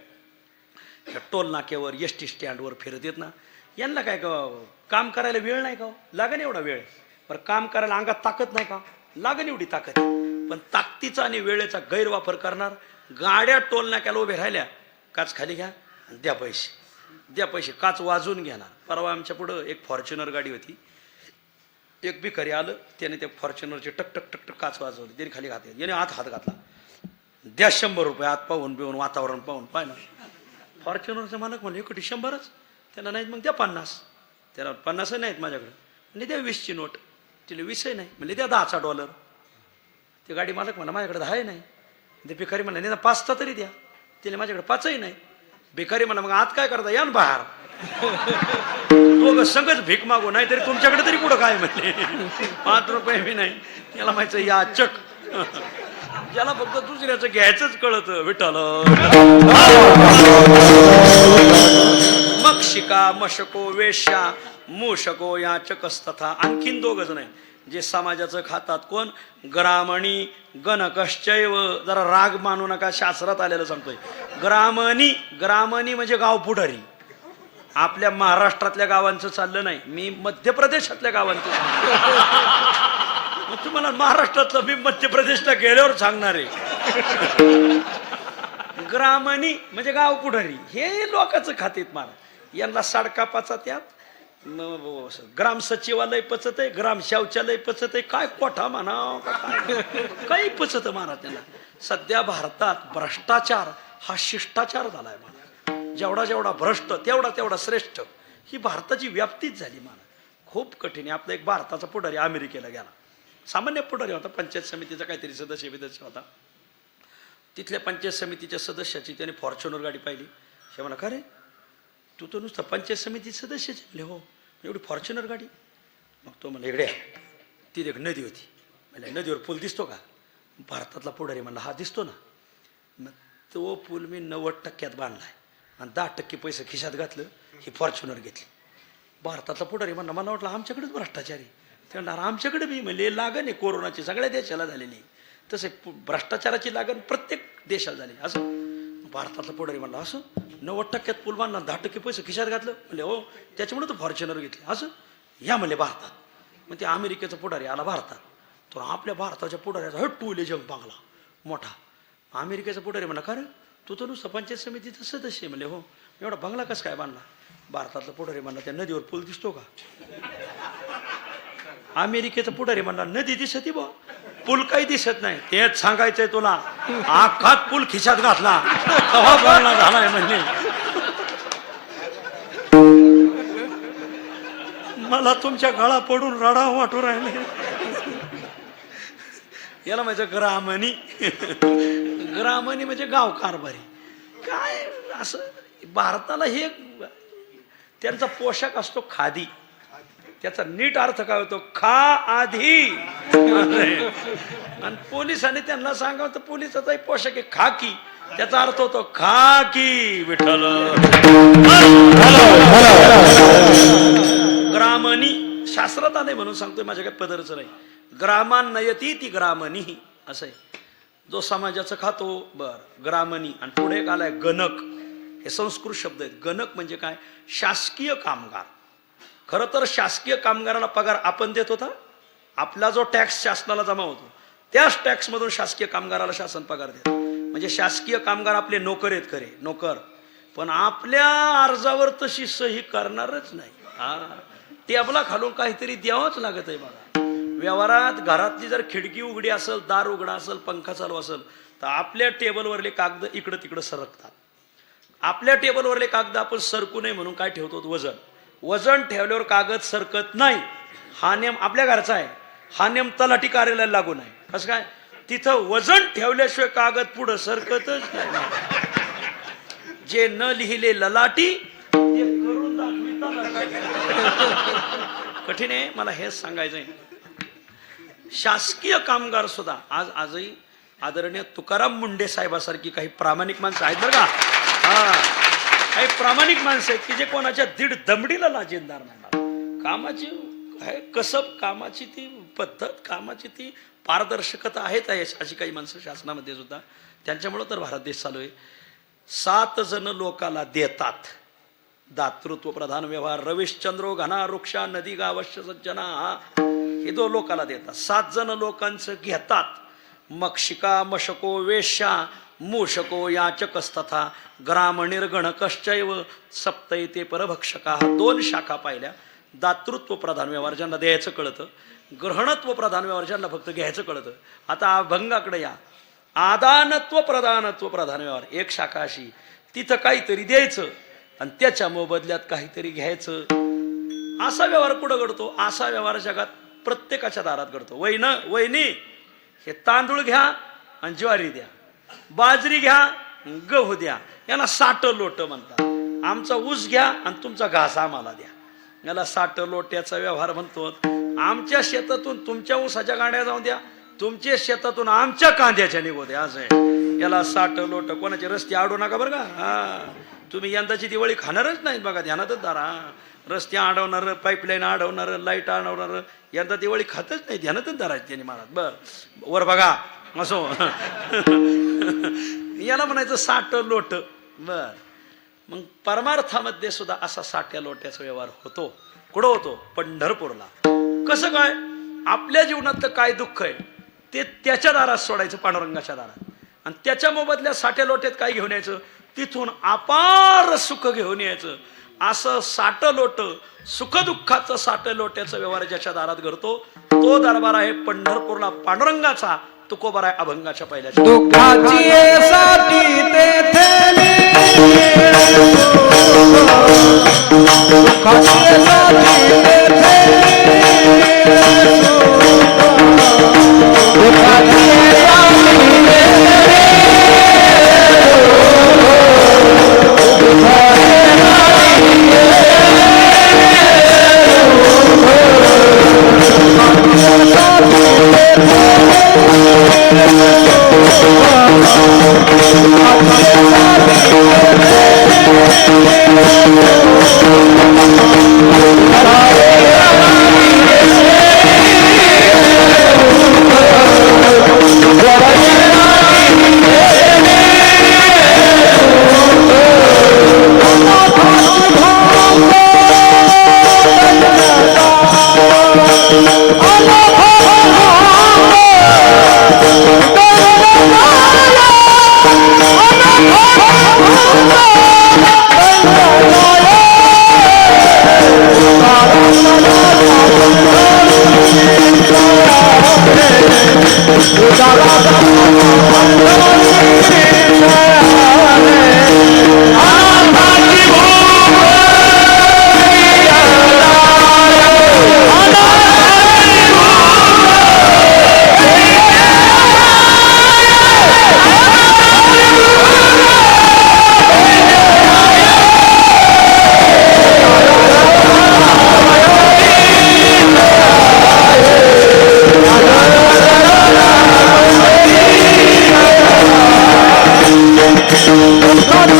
टोल नाक्यावर, एसटी स्टँडवर फिरत येत ना, यांना काय काम करायला वेळ नाही का? लागन एवढा वेळ. बरं काम करायला अंगात ताकद नाही का? लागन एवढी ताकद. पण ताकदीचा आणि वेळेचा गैरवापर करणार. गाड्या टोल नाक्याला उभे राहिल्या, काच खाली घ्या, द्या पैसे, द्या पैसे, काच वाजून घेणार. परवा आमच्या पुढं एक फॉर्च्युनर गाडी होती, एक भिकारी आलं, त्याने त्या फॉर्च्युनरची टक टक टक टक काच वाजवली, त्याने खाली घातली, याने आत हात घातला, द्या 100 रुपये. आत पाहून पिऊन वातावरण पाहून पाहिलं. फॉर्च्युनरचा मालक म्हणले, एकटी 100च. त्याला नाहीत, मग द्या 50. त्याला 50 नाहीत माझ्याकडे. म्हणजे द्या 20ची नोट. तिला 20 नाही. म्हणजे द्या $10. ते गाडी मालक म्हणा, माझ्याकडे 10 नाही. ते भिकारी म्हणला, नाही 5चा तरी द्या. तिला माझ्याकडे 5ही नाही. भिकारी म्हणा, मग आत काय करता, या ना बाहेर. तो संगच भीक मागू, नाही तरी तुमच्याकडे तरी कुठं काय म्हणले. 5 रुपये मी नाही. त्याला माहिचं याचक. ज्याला फक्त दुसऱ्याचं घ्यायचंच कळत. विठ्ठल. मक्षिका, मशको, वेश्या, मूषको, याचकस्तथा. आणखीन 2 जण आहेत जे समाजाचं खातात. कोण? ग्रामणी, गणकश्चैव. जरा राग मानू नका, शास्त्रात आलेलं सांगतोय. ग्रामणी. ग्रामणी म्हणजे गाव पुढारी. आपल्या महाराष्ट्रातल्या गावांचं चाललं नाही, मी मध्य प्रदेशातल्या गावांचं मग तुम्हाला महाराष्ट्रातलं मी मध्य प्रदेशला गेल्यावर सांगणार आहे. ग्रामणी म्हणजे गाव पुढारी. हे लोकांचं खातेत मारा. यांना साडकापाचा त्यात, ग्राम सचिवालय पचत आहे, ग्राम शौचालय पचत आहे, काय कोठा म्हणाव काही पचत महाराज त्यांना. सध्या भारतात भ्रष्टाचार हा शिष्टाचार झालाय महाराज. जेवढा जेवढा भ्रष्ट तेवढा तेवढा श्रेष्ठ, ही भारताची व्याप्तीच झाली महाराज. खूप कठीण आहे. आपला एक भारताचा पुढारी अमेरिकेला गेला, सामान्य पुढारी होता, पंचायत समितीचा काहीतरी सदस्य विदस्य होता. तिथल्या पंचायत समितीच्या सदस्याची त्याने फॉर्च्युनर गाडी पाहिली. हे म्हणा, का रे तू तर नुसतं पंचायत समिती सदस्य म्हणले, हो एवढी फॉर्च्युनर गाडी. मग तो म्हणला, इकडे ती एक नदी होती. म्हणजे नदीवर पूल दिसतो का? भारतातला पुढारी म्हणला, हा दिसतो ना. मग तो पूल मी 90% बांधलाय आणि 10% पैसे खिशात घातलं, ही फॉर्च्युनर घेतली. भारतातला पुढारी म्हणला, मला वाटलं आमच्याकडेच भ्रष्टाचारी. ते म्हणणार आमच्याकडे बी म्हणजे लागण आहे कोरोनाची सगळ्या देशाला झालेली, तसे भ्रष्टाचाराची लागण प्रत्येक देशाला झाली. असं भारतातला पुढारी म्हणला, असं 90% पूल बांधला, 10% पैसे खिशात घातलं. म्हणजे हो त्याच्यामुळे तो फॉर्च्युनर घेतली. असं या म्हणले भारतात. मग ते अमेरिकेचा पुढारी आला भारतात, तर आपल्या भारताच्या पुढाऱ्याचा टूले जंग बांगला मोठा. अमेरिकेचा पुढारी म्हणला, का रे तू तर नुसतं पंचायत समितीचा सदस्य म्हणले, हो एवढा बंगला कसं काय बांधला? भारतातला पुढारी म्हणला, त्या नदीवर पूल दिसतो का? अमेरिकेचा पुढारी म्हणला, नदी दिसती बा, पूल काही दिसत नाही. तेच सांगायचंय तुला, आखात पूल खिशात घातला बांगला झालाय म्हणजे. मला तुमच्या गळा पडून रडा वाटू राहिले. याला म्हणजे ग्रामणी. ग्रामणी म्हणजे गाव कारभारी. काय असं भारताला हे त्यांचा पोशाख असतो खादी. त्याचा नीट अर्थ काय होतो? खा आधी. आणि पोलिसांनी त्यांना सांगावं तर पोलिसाचाही पोशाख आहे खाकी, त्याचा अर्थ होतो खाकी. विठ्ठल. ग्रामणी शास्त्रात आलंय म्हणून सांगतोय, माझ्या काही पदरच नाही. ग्रामान नयती ती ग्रामणी असं आहे, जो समाजाचं खातो. बर ग्रामणी. आणि पुढे एक आलाय गणक. हे संस्कृत शब्द आहेत. गणक म्हणजे काय? शासकीय कामगार. खरं तर शासकीय कामगाराला पगार आपण देत होता. आपला जो टॅक्स शासनाला जमा होतो त्याच टॅक्स मधून शासकीय कामगाराला शासन पगार देतो. म्हणजे शासकीय कामगार आपले नोकर आहेत खरे, नोकर, पण आपल्या अर्जावर तशी सही करणारच नाही. टेबला खालून काहीतरी द्यावंच लागत आहे बघा. व्यवहारात घरातली जर खिडकी उघडी असेल, दार उघडा असेल, पंखा चालू असेल, तर आपल्या टेबलवरले कागद इकडं तिकडं सरकतात. आपल्या टेबलवरले कागद आपण सरकू नये म्हणून काय ठेवतो? वजन. वजन ठेवल्यावर कागद सरकत नाही. हा नियम आपल्या घरचा आहे. हा नियम तलाठी कार्यालयाला लागू नाही. कसं काय? तिथं वजन ठेवल्याशिवाय कागद पुढं सरकतच नाही. जे न लिहिले ललाटी ते करून दाखविता. कठीण आहे. मला हेच सांगायचंय, शासकीय कामगार सुद्धा आजही आदरणीय तुकाराम मुंडे साहेबासारखी काही प्रामाणिक माणसं आहेत बरं का. काही प्रामाणिक माणसं आहेत की जे कोणाच्या दीड दमडीला लाजेंदार म्हणणार. कामाची कसब, कामाची ती पद्धत, कामाची ती पारदर्शकता आहेत अशी काही माणसं शासनामध्ये सुद्धा. त्यांच्यामुळं तर भारत देश चालू आहे. 7 जण लोकाला देतात. दातृत्व प्रधान व्यवहार. रविश्चंद्रो घना वृक्षा नदी गावश्य सज्जना. हे 2 लोकाला देतात. 7 जण लोकांचं घेतात. मक्षिका मशको वेश्या मूषको याचकस्तथा ग्राम निर्गणकश्चैव सप्तैते परभक्षका. 2 शाखा पाहिल्या. दातृत्व प्रधान व्यवहार ज्यांना द्यायचं कळतं, ग्रहणत्व प्रधान व्यवहार ज्यांना फक्त घ्यायचं कळतं. आता अभंगाकडे या. आदानत्व प्रधानत्व प्रधान व्यवहार एक शाखा अशी, तिथं काहीतरी द्यायचं आणि त्याच्या मोबदल्यात काहीतरी घ्यायचं. असा व्यवहार कुठं घडतो? असा व्यवहार जगात प्रत्येकाच्या दारात घडतो. वहिनी हे तांदूळ घ्या आणि ज्वारी द्या, बाजरी घ्या, गहू द्या, याला 60 लोट म्हणतात. आमचा ऊस घ्या आणि तुमचा घास आम्हाला द्या, याला 60 लोट्याचा व्यवहार म्हणतो. आमच्या शेतातून तुमच्या ऊसाच्या गाड्या जाऊन द्या, तुमच्या शेतातून आमच्या कांद्याच्या निघू द्या. असं आहे. याला 60 लोट. कोणाचे रस्ते आडू नका बरं का. तुम्ही यंदाची दिवाळी खाणारच नाही बघा, ध्यानातच धरा. रस्ते अडवणार, पाईपलाईन अडवणार, लाईट अडवणार, यंदा दिवाळी खातच नाही, ध्यानातच धरायचं त्यांनी महाराज. बर वर बघा असो. याला म्हणायचं 60 लोट. बर मग परमार्थामध्ये सुद्धा असा 60 लोट्याचा व्यवहार होतो. कुठं होतो? पंढरपूरला. कसं काय? आपल्या जीवनात काय दुःख आहे ते त्याच्या दारात सोडायचं, पांडुरंगाच्या दारात, आणि त्याच्या मोबदल्यात 60 लोट्यात काय घेऊन यायचं? तिथून अपार सुख घेऊन यायचं. असं साठ लोट सुखदुःखाचं साठ लोट्याचा व्यवहार ज्याच्या दारात करतो तो दरबार आहे पंढरपूरला पांडुरंगाचा. तुकोबार आहे अभंगाच्या पहिल्या दुःखाची साठी तेथे दुःखाची साठी तेथे दुःखाची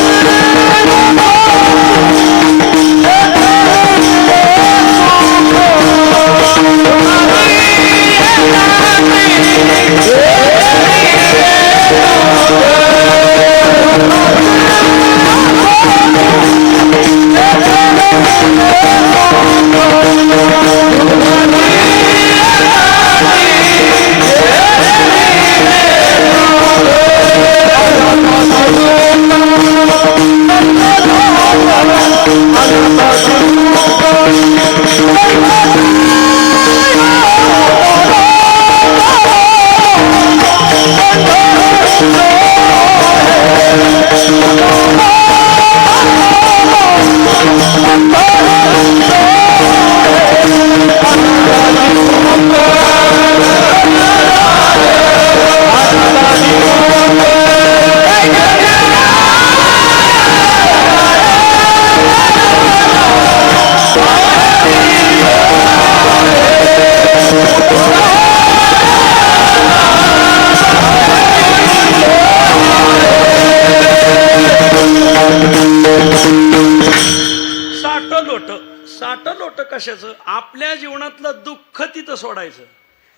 कशाचं? आपल्या जीवनातलं दुःख तिथं सोडायचं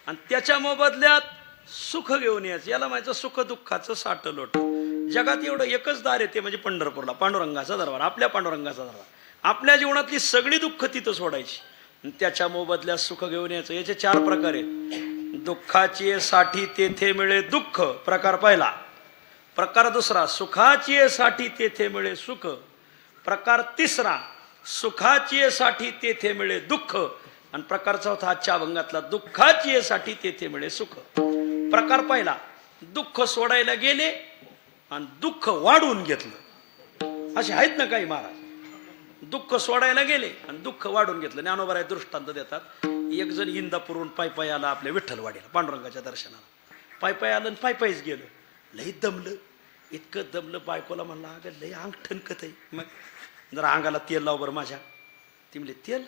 आणि त्याच्या मोबदल्यात सुख घेऊन यायचं. याला म्हणायचं सुख दुःखाचं साठ लोट. जगात एवढं एकच दार येते म्हणजे पंढरपूरला पांडुरंगाचा दरबार, आपल्या पांडुरंगाचा दरबार. आपल्या जीवनातली सगळी दुःख तिथं सोडायची आणि त्याच्या मोबदल्यात सुख घेऊन यायचं. याचे 4 प्रकार आहेत. दुःखाची साठी तेथे मिळे दुःख, प्रकार पहिला. प्रकार दुसरा, सुखाची साठी तेथे मिळे सुख. प्रकार तिसरा, सुखाची साठी तेथे मिळे दुःख. आणि प्रकार चौथा आजच्या अभंगातला, दुःखाची साठी तेथे मिळे सुख. प्रकार पहिला, दुःख सोडायला गेले आणि दुःख वाढवून घेतलं. असे आहेत ना काही महाराज, दुःख सोडायला गेले आणि दुःख वाढवून घेतलं. ज्ञानोबा दृष्टांत देतात. एक जण इंदापूरहून पायपाय आला आपल्या विठ्ठलवाडीला पांडुरंगाच्या दर्शनाला. पायपाय आलं आणि पायपायच गेलं. लई दमलं, इतकं दमलं. बायकोला म्हणला, अगं लई अंग ठणकत आहे, मग जरा अंगाला तेल लाव बरं माझ्या. ती म्हणले, तेल?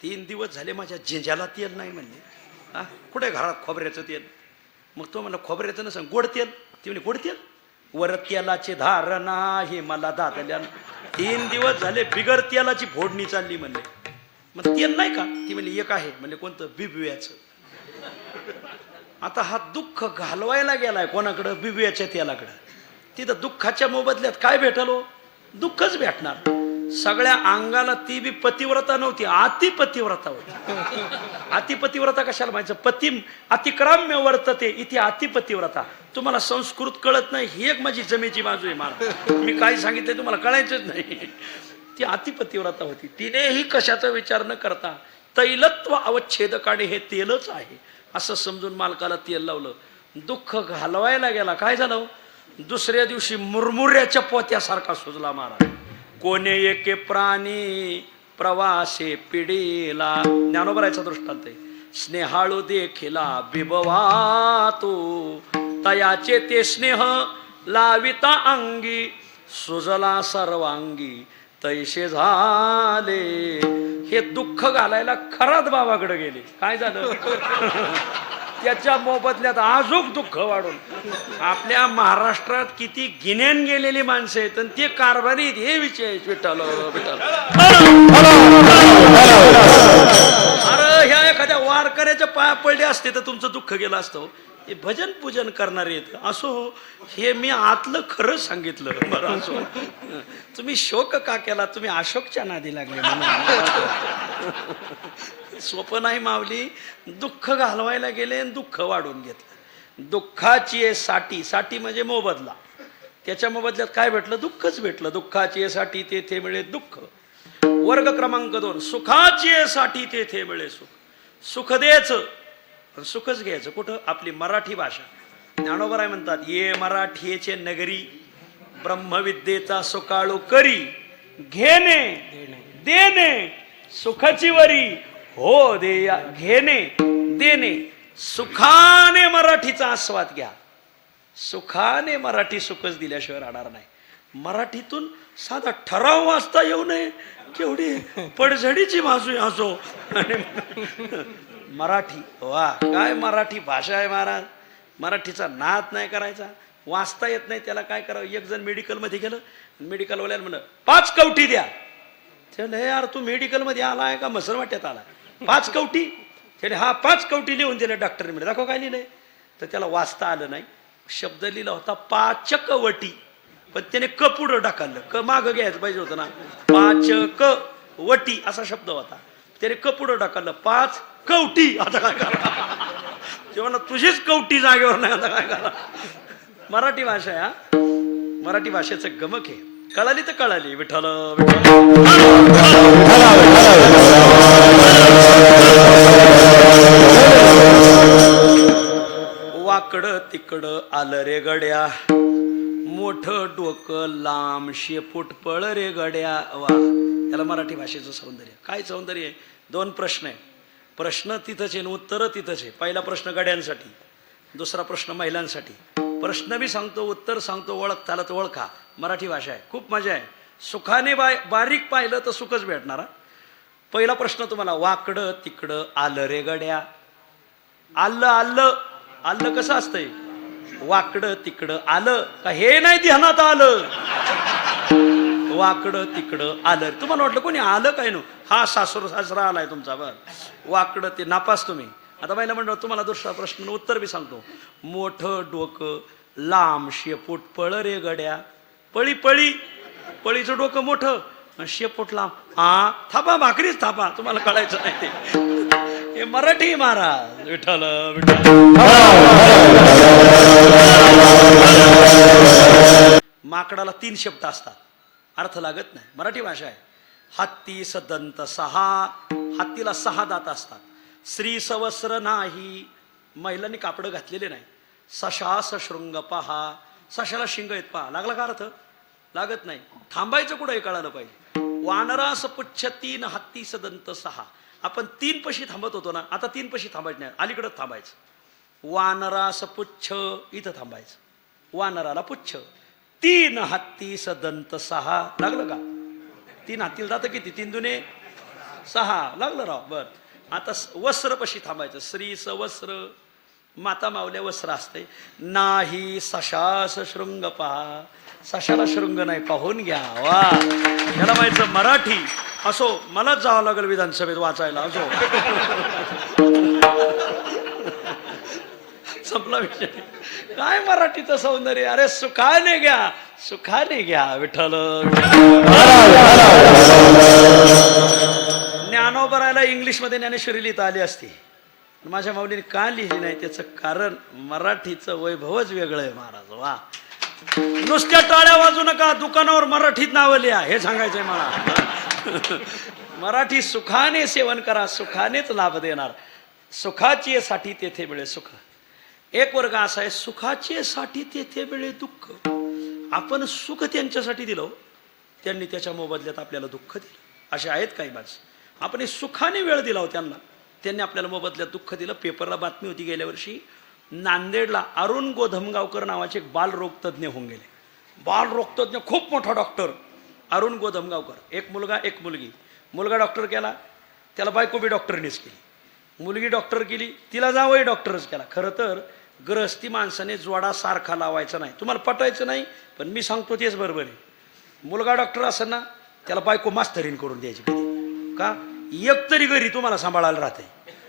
3 दिवस झाले माझ्या झेंज्याला तेल नाही म्हणले. हा, कुठे घरात खोबऱ्याचं तेल? मग तो म्हणला, खोबऱ्याचं नसं गोड तेल. ती म्हणले, गोड तेल? वर तेलाचे धार नाही मला दादल्या. 3 दिवस झाले बिगर तेलाची फोडणी चालली म्हणले. मग तेल नाही का? ती म्हणली, एक आहे. म्हणले, कोणतं? बिबव्याचं. आता हा दुःख घालवायला गेलाय कोणाकडं? बिबव्याच्या तेलाकडं. तिथं दुःखाच्या मोबदल्यात काय भेटलो? दुःखच भेटणार. सगळ्या अंगाला ती बी पतिव्रता नव्हती, अतिपतिव्रता होती. अतिपतिव्रता कशाला म्हणायचं? पती अतिक्राम्य वर्तते इथे अतिपतिव्रता. तुम्हाला संस्कृत कळत नाही, ही एक माझी जमेची बाजू आहे. मला मी काय सांगितलंय तुम्हाला कळायचंच नाही. ती अतिपतिव्रता होती. तिनेही कशाचा विचार न करता तैलत्व अवच्छेदकाने हे तेलच आहे असं समजून मालकाला तेल लावलं. दुःख घालवायला गेला, काय झालं? दुसऱ्या दिवशी मुरमुऱ्याच्या पोत्यासारखा सुजला महाराज. कोणे एके प्राणी प्रवासे पिढीला, ज्ञानोबरायचा दृष्टांत आहे. स्नेहाळू देखिला बिबवातो, तयाचे ते स्नेह लाविता अंगी, सुजला सर्वांगी तैसे झाले. हे दुःख घालायला खरात बाबाकडे गेले. काय झालं? त्याच्या मोबदल्यात आजूक दुःख वाढून. आपल्या महाराष्ट्रात किती गिन्यान गेलेली माणसं आहेत आणि ते कारभारी हे विषय विठ्ठल विठ्ठल. अरे ह्या एखाद्या वारकऱ्याच्या पाया पडले असते तर तुमचं दुःख गेलं असतं. हे भजन पूजन करणारे आहेत. असो, हे मी आतलं खरं सांगितलं. बरं असो, तुम्ही शोक का केला? तुम्ही अशोकच्या नादी लागले म्हणून. सोपं नाही माऊली. दुःख घालवायला गेले आणि दुःख वाढून घेतलं. दुःखाची साठी, साठी म्हणजे मोबदला. त्याच्या मोबदल्यात काय भेटलं? दुःखच भेटलं. दुःखाची साठी तेथे मिळे दुःख. वर्ग क्रमांक 2, सुखाची साठी तेथे मिळे सुख. सुख द्यायचं पण सुखच घ्यायचं कुठं? आपली मराठी भाषा. ज्ञानोबराय म्हणतात, ये मराठीचे नगरी, ब्रह्मविद्येचा सुकाळू करी, घेणे देणे सुखाची वरी, हो देया घेणे देणे. सुखाने मराठीचा आस्वाद घ्या. सुखाने मराठी सुखच दिल्याशिवाय राहणार नाही. मराठीतून साधा ठराव वाचता येऊ नये, केवढी पडझडीची बाजू असो. आणि मराठी, वा काय मराठी भाषा आहे महाराज. मराठीचा नाद नाही करायचा. वाचता येत नाही त्याला काय करावं? एक जण मेडिकलमध्ये गेलं, मेडिकलवाल्याला म्हणलं 5 कवटी द्या. त्याला, यार तू मेडिकलमध्ये आला आहे का मसरवाट्यात आला? 5 कवटी? त्याने हा 5 कवटी लिहून दिले. डॉक्टरने म्हणलं दाखव काय लिहिलंय. तर त्याला वाचता आलं नाही. शब्द लिहिला होता पाचकवटी, पण त्याने क पुढं टाकलं. क मागं घ्यायचं पाहिजे होतं ना. पाचकवटी असा शब्द होता. त्याने क पुढं टाकलं. 5 कवटी. आता काय करा? जेव्हा तुझीच कवटी जागेवर नाही, आता काय करा? मराठी भाषा आहे हा. मराठी भाषेचं गमक आहे. कळाली तर कळाली. विठ्ठल वाकडं तिकडं आलं रे गड्या, मोठं डोकं लांब शेपूट पळ रे गड्या. वा, याला मराठी भाषेचं सौंदर्य. काय सौंदर्य आहे? 2 प्रश्न आहे. प्रश्न तिथंच आहे, उत्तर तिथंच आहे. पहिला प्रश्न गड्यांसाठी, दुसरा प्रश्न महिलांसाठी. प्रश्न बी सांगतो, उत्तर सांगतो. ओळखता आलं तर ओळखा. मराठी भाषा आहे, खूप मजा आहे. सुखाने बारीक पाहिलं तर सुखच भेटणार. पहिला प्रश्न तुम्हाला, वाकडं तिकडं आलं रे गड्या. आलं आलं आलं कसं असतंय? वाकडं तिकडं आलं का हे नाही ध्यानात आलं? वाकडं तिकडं आलं. तुम्हाला वाटलं कोणी आलं काय? नो, हा सासरा आलाय तुमचा. बर, वाकडं ते नापास तुम्ही. आता पहिला म्हणलं तुम्हाला दुसरा प्रश्न उत्तर बी सांगतो. मोठं डोकं लांब शेपूट पळ रे गड्या. पळी पळी, पळीचं डोकं मोठं, शेपूट लांब. हा थापा, भाकरीच थापा. तुम्हाला कळायचं नाही ते. हे मराठी महाराज. विठ्ठल विठ्ठल. माकडाला 3 शब्द असतात, अर्थ लागत नाही. मराठी भाषा आहे. हत्ती सदंत 6, हत्तीला 6 दात असतात. श्री सवस्र नाही, महिलांनी कापड घातलेले नाही. सशास शृंग पहा, सशाला शिंग आहेत पहा. लागला का अर्थ? लागत नाही. थांबायचं कुठं हे कळालं पाहिजे. वानरास पुच्छ 3, हत्ती सदंत 6. आपण 3 पशी थांबत होतो ना, आता 3 पशी थांबायचं नाही, अलीकडं थांबायचं. वानरास पुच्छ, इथं थांबायचं. वानराला पुच्छ. 3 हत्ती सदंत 6. लागलं का? 3 हत्तीला जातं किती? 3 दुने 6. लागलं राव. बर, आता वस्त्र पशी थांबायचं. श्री सवस्र, माता मावल्या वस्त्र असते. नाही सशास शृंग पहा, सशाला शृंग नाही, पाहून घ्या. वा, याला माहिती मराठी. असो, मलाच जावं लागेल विधानसभेत वाचायला. असो, संपला विषय. काय मराठीचं सौंदर्य. अरे सुखाने घ्या, सुखाने घ्या. विठ्ठल. ज्ञानोबरायला इंग्लिशमध्ये ज्ञानेश्वरी लिहिता आली असती, माझ्या माऊलीने का लिहिली नाही? त्याचं कारण मराठीचं वैभवच वेगळं आहे महाराज. वा, नुसत्या टाळ्या वाजू नका, दुकानावर मराठीत नावं लिहा, हे सांगायचंय मला. मराठी सुखाने सेवन करा, सुखानेच लाभ देणार. सुखाची साठी तेथे मिळे सुख. एक वर्ग असा आहे, सुखाची साठी तेथे मिळे दुःख. आपण सुख त्यांच्यासाठी दिलं, त्यांनी त्याच्या मोबदल्यात आपल्याला दुःख दिलं. असे आहेत काही माणसं. आपण सुखाने वेळ दिला हो त्यांना, त्यांनी आपल्याला मोबदल्यात दुःख दिलं. पेपरला बातमी होती गेल्या वर्षी, नांदेडला अरुण गोधमगावकर नावाचे एक बालरोगतज्ञ होऊन गेले. बालरोगतज्ञ, खूप मोठा डॉक्टर अरुण गोधमगावकर. एक मुलगा एक मुलगी. मुलगा डॉक्टर केला, त्याला बायको बी डॉक्टरनीच केली. मुलगी डॉक्टर केली, तिला जावंही डॉक्टरच केला. खरं तर गृहस्थी माणसाने जोडा सारखा लावायचा नाही. तुम्हाला पटायचं नाही, पण मी सांगतो तेच बरोबर आहे. मुलगा डॉक्टर असेल ना, त्याला बायको मास्तरीन करून द्यायची. का? एक तरी घरी तुम्हाला सांभाळायला राहते.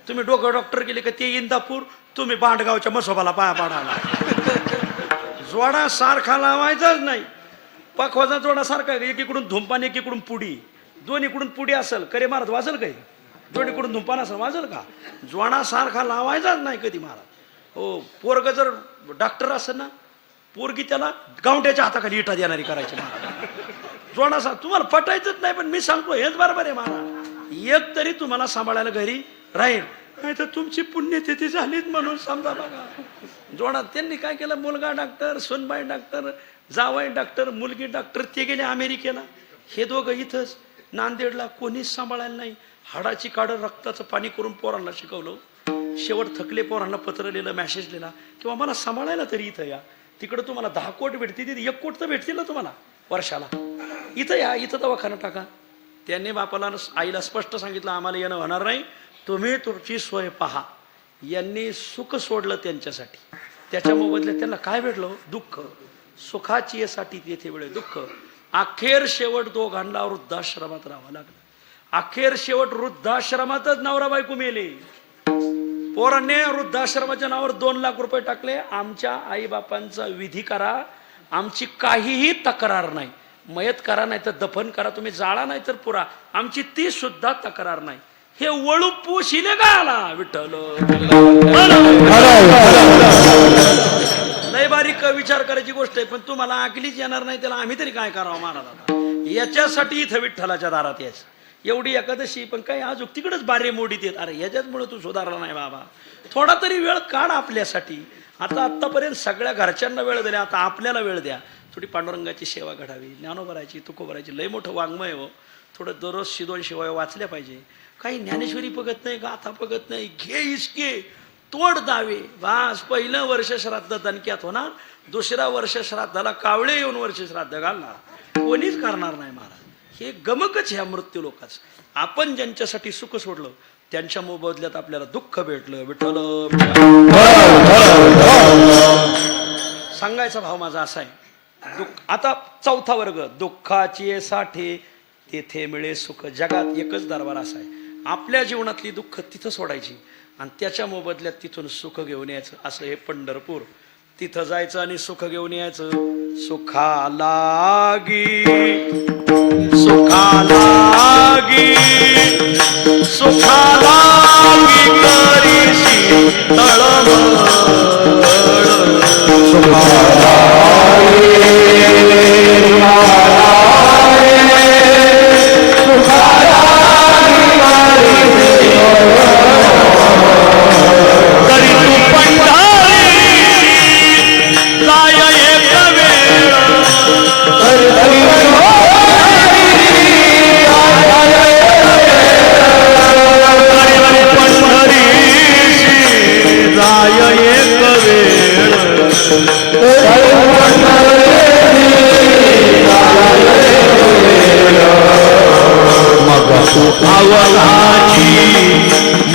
तुम्ही डोकं डॉक्टर केले का ते इंदापूर, तुम्ही बांडगावच्या मसोबाला पाया पाडायला. जोडा सारखा लावायचाच नाही. पखवाचा जोडा सारखा, एकीकडून धुंपान एकीकडून पुडी, दोन्हीकडून पुडी असेल करे महाराज वाजल काही, दोन्हीकडून धुंपान असेल वाजल का? जोडा सारखा लावायचाच नाही कधी महाराज. हो, पोरग जर डॉक्टर असेल ना, पोरगी त्याला गावट्याच्या हाताखाली इटा देणारी करायची महाराज. जोडा तुम्हाला पटायचंच नाही, पण मी सांगतो हेच बरोबर आहे महाराज. एक तरी तुम्हाला सांभाळायला घरी राहील, नाही तर तुमची पुण्यतिथी झालीच म्हणून समजा. बघा जोडा त्यांनी काय केलं, मुलगा डॉक्टर, सोनबाई डॉक्टर, जावई डॉक्टर, मुलगी डॉक्टर. ते गेले अमेरिकेला, हे दोघं इथंच नांदेडला. कोणीच सांभाळायला नाही. हाडाची काढं रक्ताचं पाणी करून पोरांना शिकवलं. शेवट थकले, पोरांना पत्र लिहिलं, मॅसेज लिहिला, किंवा मला सांभाळायला तरी इथं या. तिकडं तुम्हाला 10 कोट भेटतील, तिथे 1 कोट तर भेटतील ना तुम्हाला वर्षाला. इथं या, इथं दवाखाना टाका. त्यांनी बापाला आईला स्पष्ट सांगितलं, आम्हाला येणं होणार नाही, तुम्ही तुमची सोय पहा. यांनी सुख सोडलं त्यांच्यासाठी. त्याच्या मोबदल्यात त्यांना काय भेटलं? दुःख. सुखाची यासाठी तेथे वेळ दुःख. अखेर शेवट दोघांना वृद्धाश्रमात राहावं लागलं. अखेर शेवट वृद्धाश्रमातच नवरा बायको मेले. पोरांनी वृद्धाश्रमाच्या नावावर 2 लाख रुपये टाकले. आमच्या आईबापांचा विधी करा, आमची काहीही तक्रार नाही. मयत करा नाही तर दफन करा, तुम्ही जाळा नाही तर पुरा, आमची ती सुद्धा तक्रार नाही. हे वळू पोशिले का आला विठ्ठल. लय बारीक विचार करायची गोष्ट आहे, पण तुम्हाला आकलीच येणार नाही, त्याला आम्ही तरी काय करावं महाराज. याच्यासाठी इथं विठ्ठलाच्या दारात यायचं. एवढी एकादशी, पण काही आज तिकडेच बारे मोडीत येत. अरे याच्याचमुळे तू सुधारला नाही बाबा, थोडा तरी वेळ काढ आपल्यासाठी. आतापर्यंत सगळ्या घरच्यांना वेळ दिला, आता आपल्याला वेळ द्या. थोडी पांडुरंगाची सेवा घडावी, ज्ञानोबरायची, तुकोबरायची. लय मोठं वाङ्मय हो, थोडं दररोज 2 शिवाय वाचल्या पाहिजे. काही ज्ञानेश्वरी बघत नाही, गाथा बघत नाही, घे इसके तोड दावे. वास पहिलं वर्ष श्राद्ध दणक्यात होणार, दुसऱ्या वर्ष श्राद्धाला कावळे येऊन वर्ष श्राद्ध घालणार. कोणीच करणार नाही महाराज. हे गमकच ह्या मृत्यू लोकांच. आपण ज्यांच्यासाठी सुख सोडलं, त्यांच्या मोबदल्यात आपल्याला दुःख भेटलं. विठ्ठल सांगायचा भाव माझा असा आहे. आता 4था वर्ग, दुःखाची साठे तेथे मिळे सुख. जगात एकच दरबार असा आहे, आपल्या जीवनातली दुःख तिथं सोडायची आणि त्याच्या मोबदल्यात तिथून सुख घेऊन यायचं. असं हे पंढरपूर. तिथं जायचं आणि सुख घेऊन यायचं. सुखालागी सुखालागी सुखालागी करीशी तळमळ.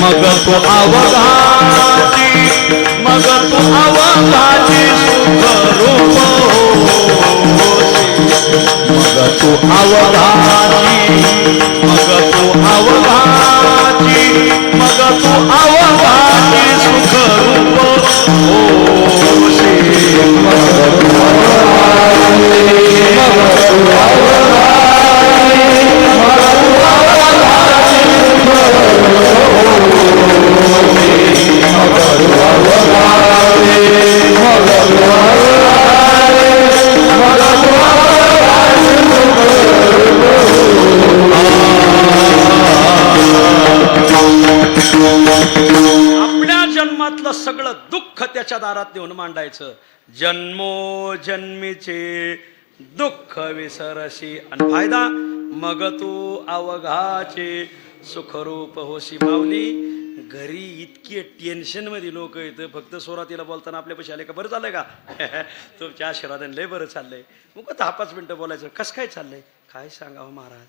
मग तो अवघाची, मग तो अवघाची सुख रूप मग तो अवघाची, मग तो अवघाची, मग तो अवघाची सुख रूप सगळं दुःख त्याच्या दारात नेऊन मांडायचं. जन्मोजन्मीचे दुःख विसरशी आणि फायदा मग तू अवघाचे सुखरूप होशी. माऊली घरी इतके टेन्शन मध्ये लोक येतं, फक्त सुरुवातीला बोलताना आपल्यापाशी आले का बरं चाललंय का तुमच्या आशीर्वादाने लय बरं चाललंय. मग 10-5 मिनिटं बोलायचं, कसं काय चाललंय, काय सांगावं महाराज,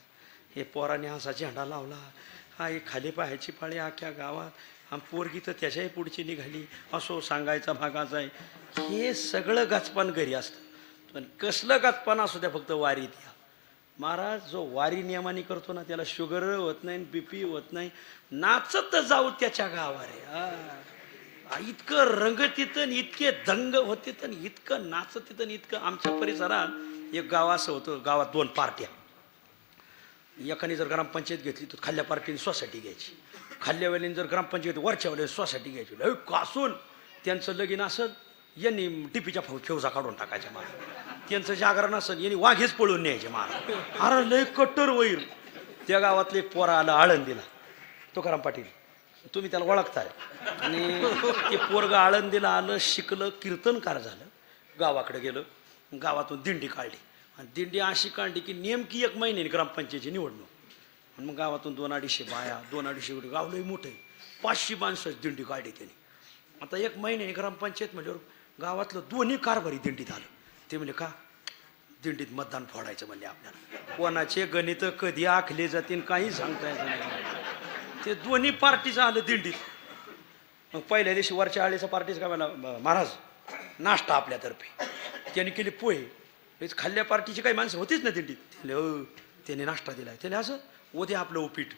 हे पोराने असा झेंडा लावला, हा एक खाली पाहायची पाळी अख्ख्या गावात, आणि पोरगी तर त्याच्याही पुढची निघाली, असो सांगायचा भागाचा आहे. हे सगळं गाचपान घरी असतं. पण कसलं गाचपान असू द्या, फक्त वारीत या महाराज. जो वारी नियमाने करतो ना त्याला शुगर होत नाही, BP होत नाही. नाचत जाऊ त्याच्या गावारे, इतकं रंगतीतन, इतके दंग होते, इतकं नाचत, इतकं. आमच्या परिसरात एक गाव असं होतं, गावात 2 पार्ट्या. एकाने जर ग्रामपंचायत घेतली तर खाल्ल्या पार्टीने सोसायटी घ्यायची, खाल्ल्यावाल्याने जर ग्रामपंचायत वरच्यावाल्याने सोसायटी घ्यायची. कासून त्यांचं लगीन असं, यांनी टिपीच्या फेवजा काढून टाकायच्या मला. त्यांचं जागरण असं, यांनी वाघेच पळून न्यायचे मला. अरे लय कट्टर वैर. त्या गावातले एक पोरा आलं आळंदीला, तुकाराम पाटील, तुम्ही त्याला ओळखताय. आणि ते पोरग आळंदीला आलं, शिकलं, कीर्तनकार झालं, गावाकडे गेलं, गावातून दिंडी काढली. आणि दिंडी अशी काढली की नेमकी 1 महिन्याने ग्रामपंचायतीची निवडणूक. आणि मग गावातून 200-250 बाया, 200-250 गाव लय मोठे, 500 माणसं दिंडी काढली त्यांनी. आता 1 महिन्याने ग्रामपंचायत म्हणल्यावर गावातलं दोन्ही कारभारी दिंडीत आलं. ते म्हणले का दिंडीत मतदान फोडायचं म्हणले आपल्याला. कोणाचे गणित कधी आखले जातील काही सांगता येत नाही. ते दोन्ही पार्टीचं आलं दिंडीत. मग पहिल्या दिवशी वरच्या आळीचा पार्टीचं काय म्हणा, महाराज नाश्ता आपल्यातर्फे. त्याने केली पोहे. खाल्ल्या पार्टीची काही माणसं होतीच ना दिंडीत. त्याने नाश्ता दिलाय. त्याने असं, उद्या आपलं उपीट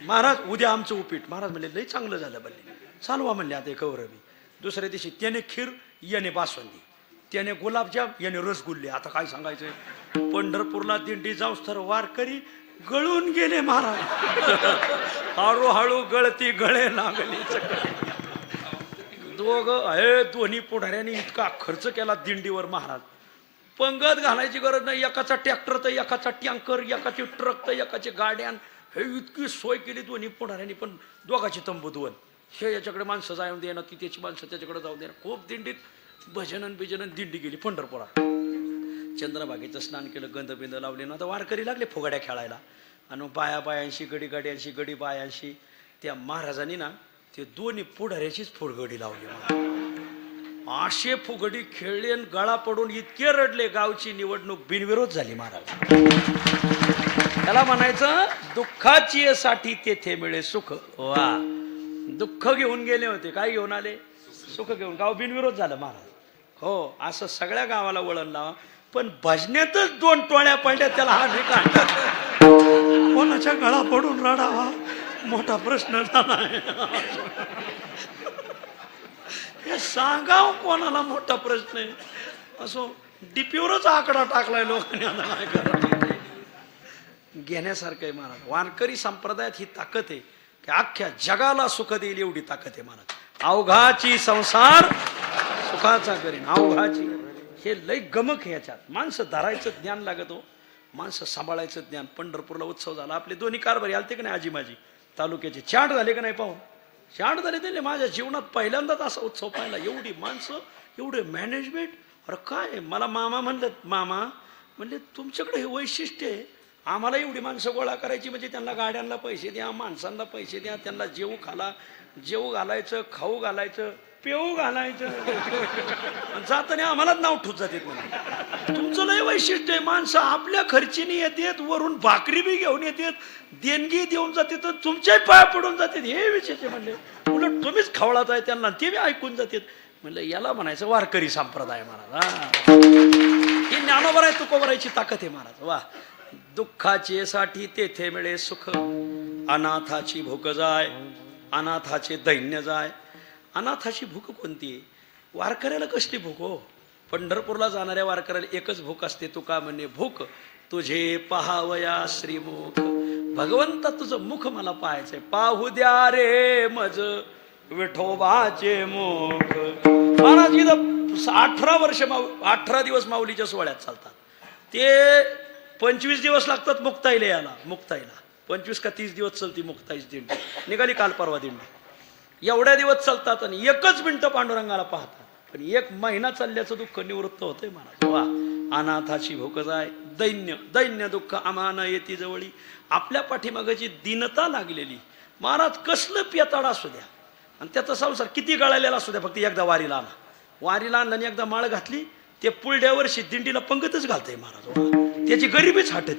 महाराज, उद्या आमचं उपीट. महाराज म्हणले लई चांगलं झालं म्हणले, चालवा म्हणले आता कौरवी. दुसऱ्या दिवशी त्याने खीर, याने बासुंदी, त्याने गुलाबजाम, याने रसगुल्ले. आता काय सांगायचंय. पंढरपूरला दिंडी जाऊस तर वारकरी गळून गेले महाराज. हळूहळू गळती गळे लागली. दोन्ही पुढाऱ्यांनी इतका खर्च केला दिंडीवर महाराज. पंगत घालायची गरज नाही. एकाचा ट्रॅक्टर तर एकाचा टँकर, एकाची ट्रक तर एकाचे गाड्यान, हे इतकी सोय केली दोन्ही पुढाऱ्यांनी. पण दोघाची तंबू 2. हे याच्याकडे माणसं जाऊन देणं, ती त्याची माणसं त्याच्याकडे जाऊन देणं. खूप दिंडीत भजनन बिजनन दिंडी गेली पंढरपुरात. चंद्रभागेचं स्नान केलं, गंधबिंद लावले ना, आता वारकरी लागले फुगड्या खेळायला. आणि बायांशी, गडी गाड्यांशी, गडी बायांशी. त्या महाराजांनी ना ते दोन्ही पुढाऱ्याचीच फुगडी लावली. असे फुगडी खेळले आणि गळा पडून इतके रडले. गावची निवडणूक बिनविरोध झाली महाराज. त्याला म्हणायचं दुःखाची साठी तेथे मिळे सुख. वा, दुःख घेऊन गेले होते, काय घेऊन आले, सुख घेऊन. गाव बिनविरोध झालं महाराज. हो, असं सगळ्या गावाला वळण लावा. पण भजनेतच 2 टोळ्या पडल्या, त्याला हा निकाल. कोणाच्या गळा पडून रडावा मोठा प्रश्न झाला. हे सांगाव कोणाला मोठा प्रश्न आहे. असो डीपीवरच आकडा टाकलाय लोकांनी. आता काय करा, घेण्यासारखं आहे महाराज. वारकरी संप्रदायात ही ताकद आहे की अख्ख्या जगाला सुख देईल एवढी ताकद आहे महाराज. अवघाची संसार सुखाचा करीन, अवघाची. हे लय गमक आहे याच्यात. माणसं धरायचं ज्ञान लागत हो, माणसं सांभाळायचं ज्ञान. पंढरपूरला उत्सव झाला, आपले दोन्ही कारभारी आलते की नाही, आजी माझी तालुक्याचे. चाट झाले का नाही पाहून, चाट झाले त्याने. माझ्या जीवनात पहिल्यांदाच असा उत्सव पाहिला. एवढी माणसं, एवढे मॅनेजमेंट. अरे काय, मला मामा म्हणलं, मामा म्हणले तुमच्याकडे हे वैशिष्ट्य आहे, आम्हाला एवढी माणसं गोळा करायची म्हणजे त्यांना गाड्यांना पैसे द्या, माणसांना पैसे द्या, त्यांना जेवू घालायचं, खाऊ घालायचं, पेऊ घालायचं. जाताना आम्हालाच नाव ठूत जाते. तुमचं लय वैशिष्ट्य आहे. माणसं आपल्या खर्चीने येतात, वरून भाकरी बी घेऊन येतात, देणगी देऊन जाते, तर तुमच्याही पाय पडून जातात. हे विशेष म्हणले. उलट तुम्हीच खवळाच आहे त्यांना, ते बी ऐकून जातात. म्हणलं याला म्हणायचं वारकरी संप्रदाय महाराज. ही ज्ञानोबराय तुकोबरायची ताकद आहे महाराज. वा, दुःखाचे साठी तेथे मिळे सुख, अनाथाची भूक जाय, अनाथाचे दैन्य जाय. अनाथाची भूक कोणती आहे? वारकऱ्याला कसली भूक हो? पंढरपूरला जाणाऱ्या वारकऱ्याला एकच भूक असते. तुका म्हणे भूक तुझे पहावया श्रीमुख. भगवंता तुझं मुख मला पाहायचंय. पाहू द्या रे मज विठोबाचे मुख. महाराज इथं 18 दिवस माऊलीच्या सोहळ्यात चालतात. ते 25 दिवस लागतात मुक्ताईला यायला. मुक्ताईला 25 का 30 दिवस चलती मुक्ताईच दिंडी. निघाली काल परवा दिंडी. एवढ्या दिवस चालतात आणि एकच मिनिटं पांडुरंगाला पाहतात, पण एक महिना चालल्याचं दुःख निवृत्त होतंय महाराज. वा, अनाथाची भूक जाय, दैन्य दैन्य दुःख आम्हान येती जवळी. आपल्या पाठीमागाची दीनता लागलेली महाराज, कसलं पियाताड असू द्या आणि त्याचा संसार किती गळालेला असू द्या, फक्त एकदा वारीला आला, वारीला आणला आणि एकदा माळ घातली, ते पुलड्यावरशी दिंडीला पंगतच घालतंय महाराज. वा, त्याची गरिबीच हटते.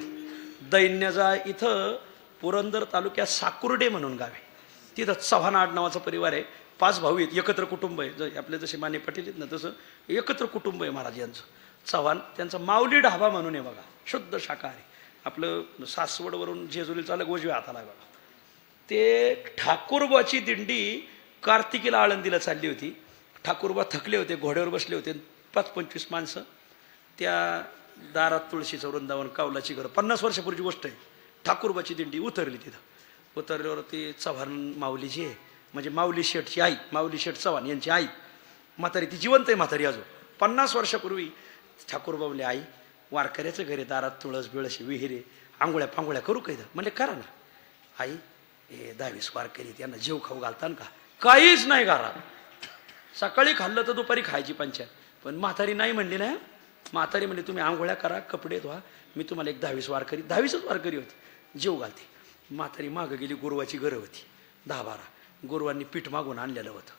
दैन्य जाय इथं पुरंदर तालुक्यात साकुर्डे म्हणून गाव आहे, तिथं चव्हाण आडनावाचा परिवार आहे. 5 भाऊ आहेत, एकत्र कुटुंब आहे. आपले जसे माने पाटील आहेत ना, तसं एकत्र कुटुंब आहे महाराज यांचं. चव्हाण त्यांचा माऊली ढाबा म्हणून आहे बघा, शुद्ध शाकाहारी. आपलं सासवडवरून जेजुरीला चाललं उजव्या हाताला बघा. ते ठाकूरबाची दिंडी कार्तिकीला आळंदीला चालली होती. ठाकूरबा थकले होते, घोड्यावर बसले होते. 5-25 माणसं त्या दारात तुळशीचं वृंदावन, कावलाची घरं, 50 वर्षापूर्वीची गोष्ट आहे. ठाकूरबाची दिंडी उतरली. तिथं उतरल्यावर ते चव्हाण माऊलीची आहे, म्हणजे माऊली शेठची आई, माऊली शेठ चव्हाण यांची आई म्हातारी, ती जिवंत आहे म्हातारी अजून. 50 वर्षापूर्वी ठाकूरबा म्हणले, आई वारकऱ्याचं घरी दारात तुळस बिळशी विहिरे, आंघोळ्या पांघोळ्या करू काही? म्हणले करा ना. आई हे 10-20 वारकरी त्यांना जेव खाऊ घालतान का? काहीच नाही घरात. सकाळी खाल्लं तर दुपारी खायची पंचायत, पण म्हातारी नाही म्हणली ना. म्हातारी म्हणली तुम्ही आंघोळ्या करा, कपडे धुवा, मी तुम्हाला एक 10-20 वारकरी, 10-20च वारकरी होती, जेव घालते. म्हातारी मागं गेली. गुरुवाची घरं होती 10-12. गुरुवांनी पीठ मागून आणलेलं होतं.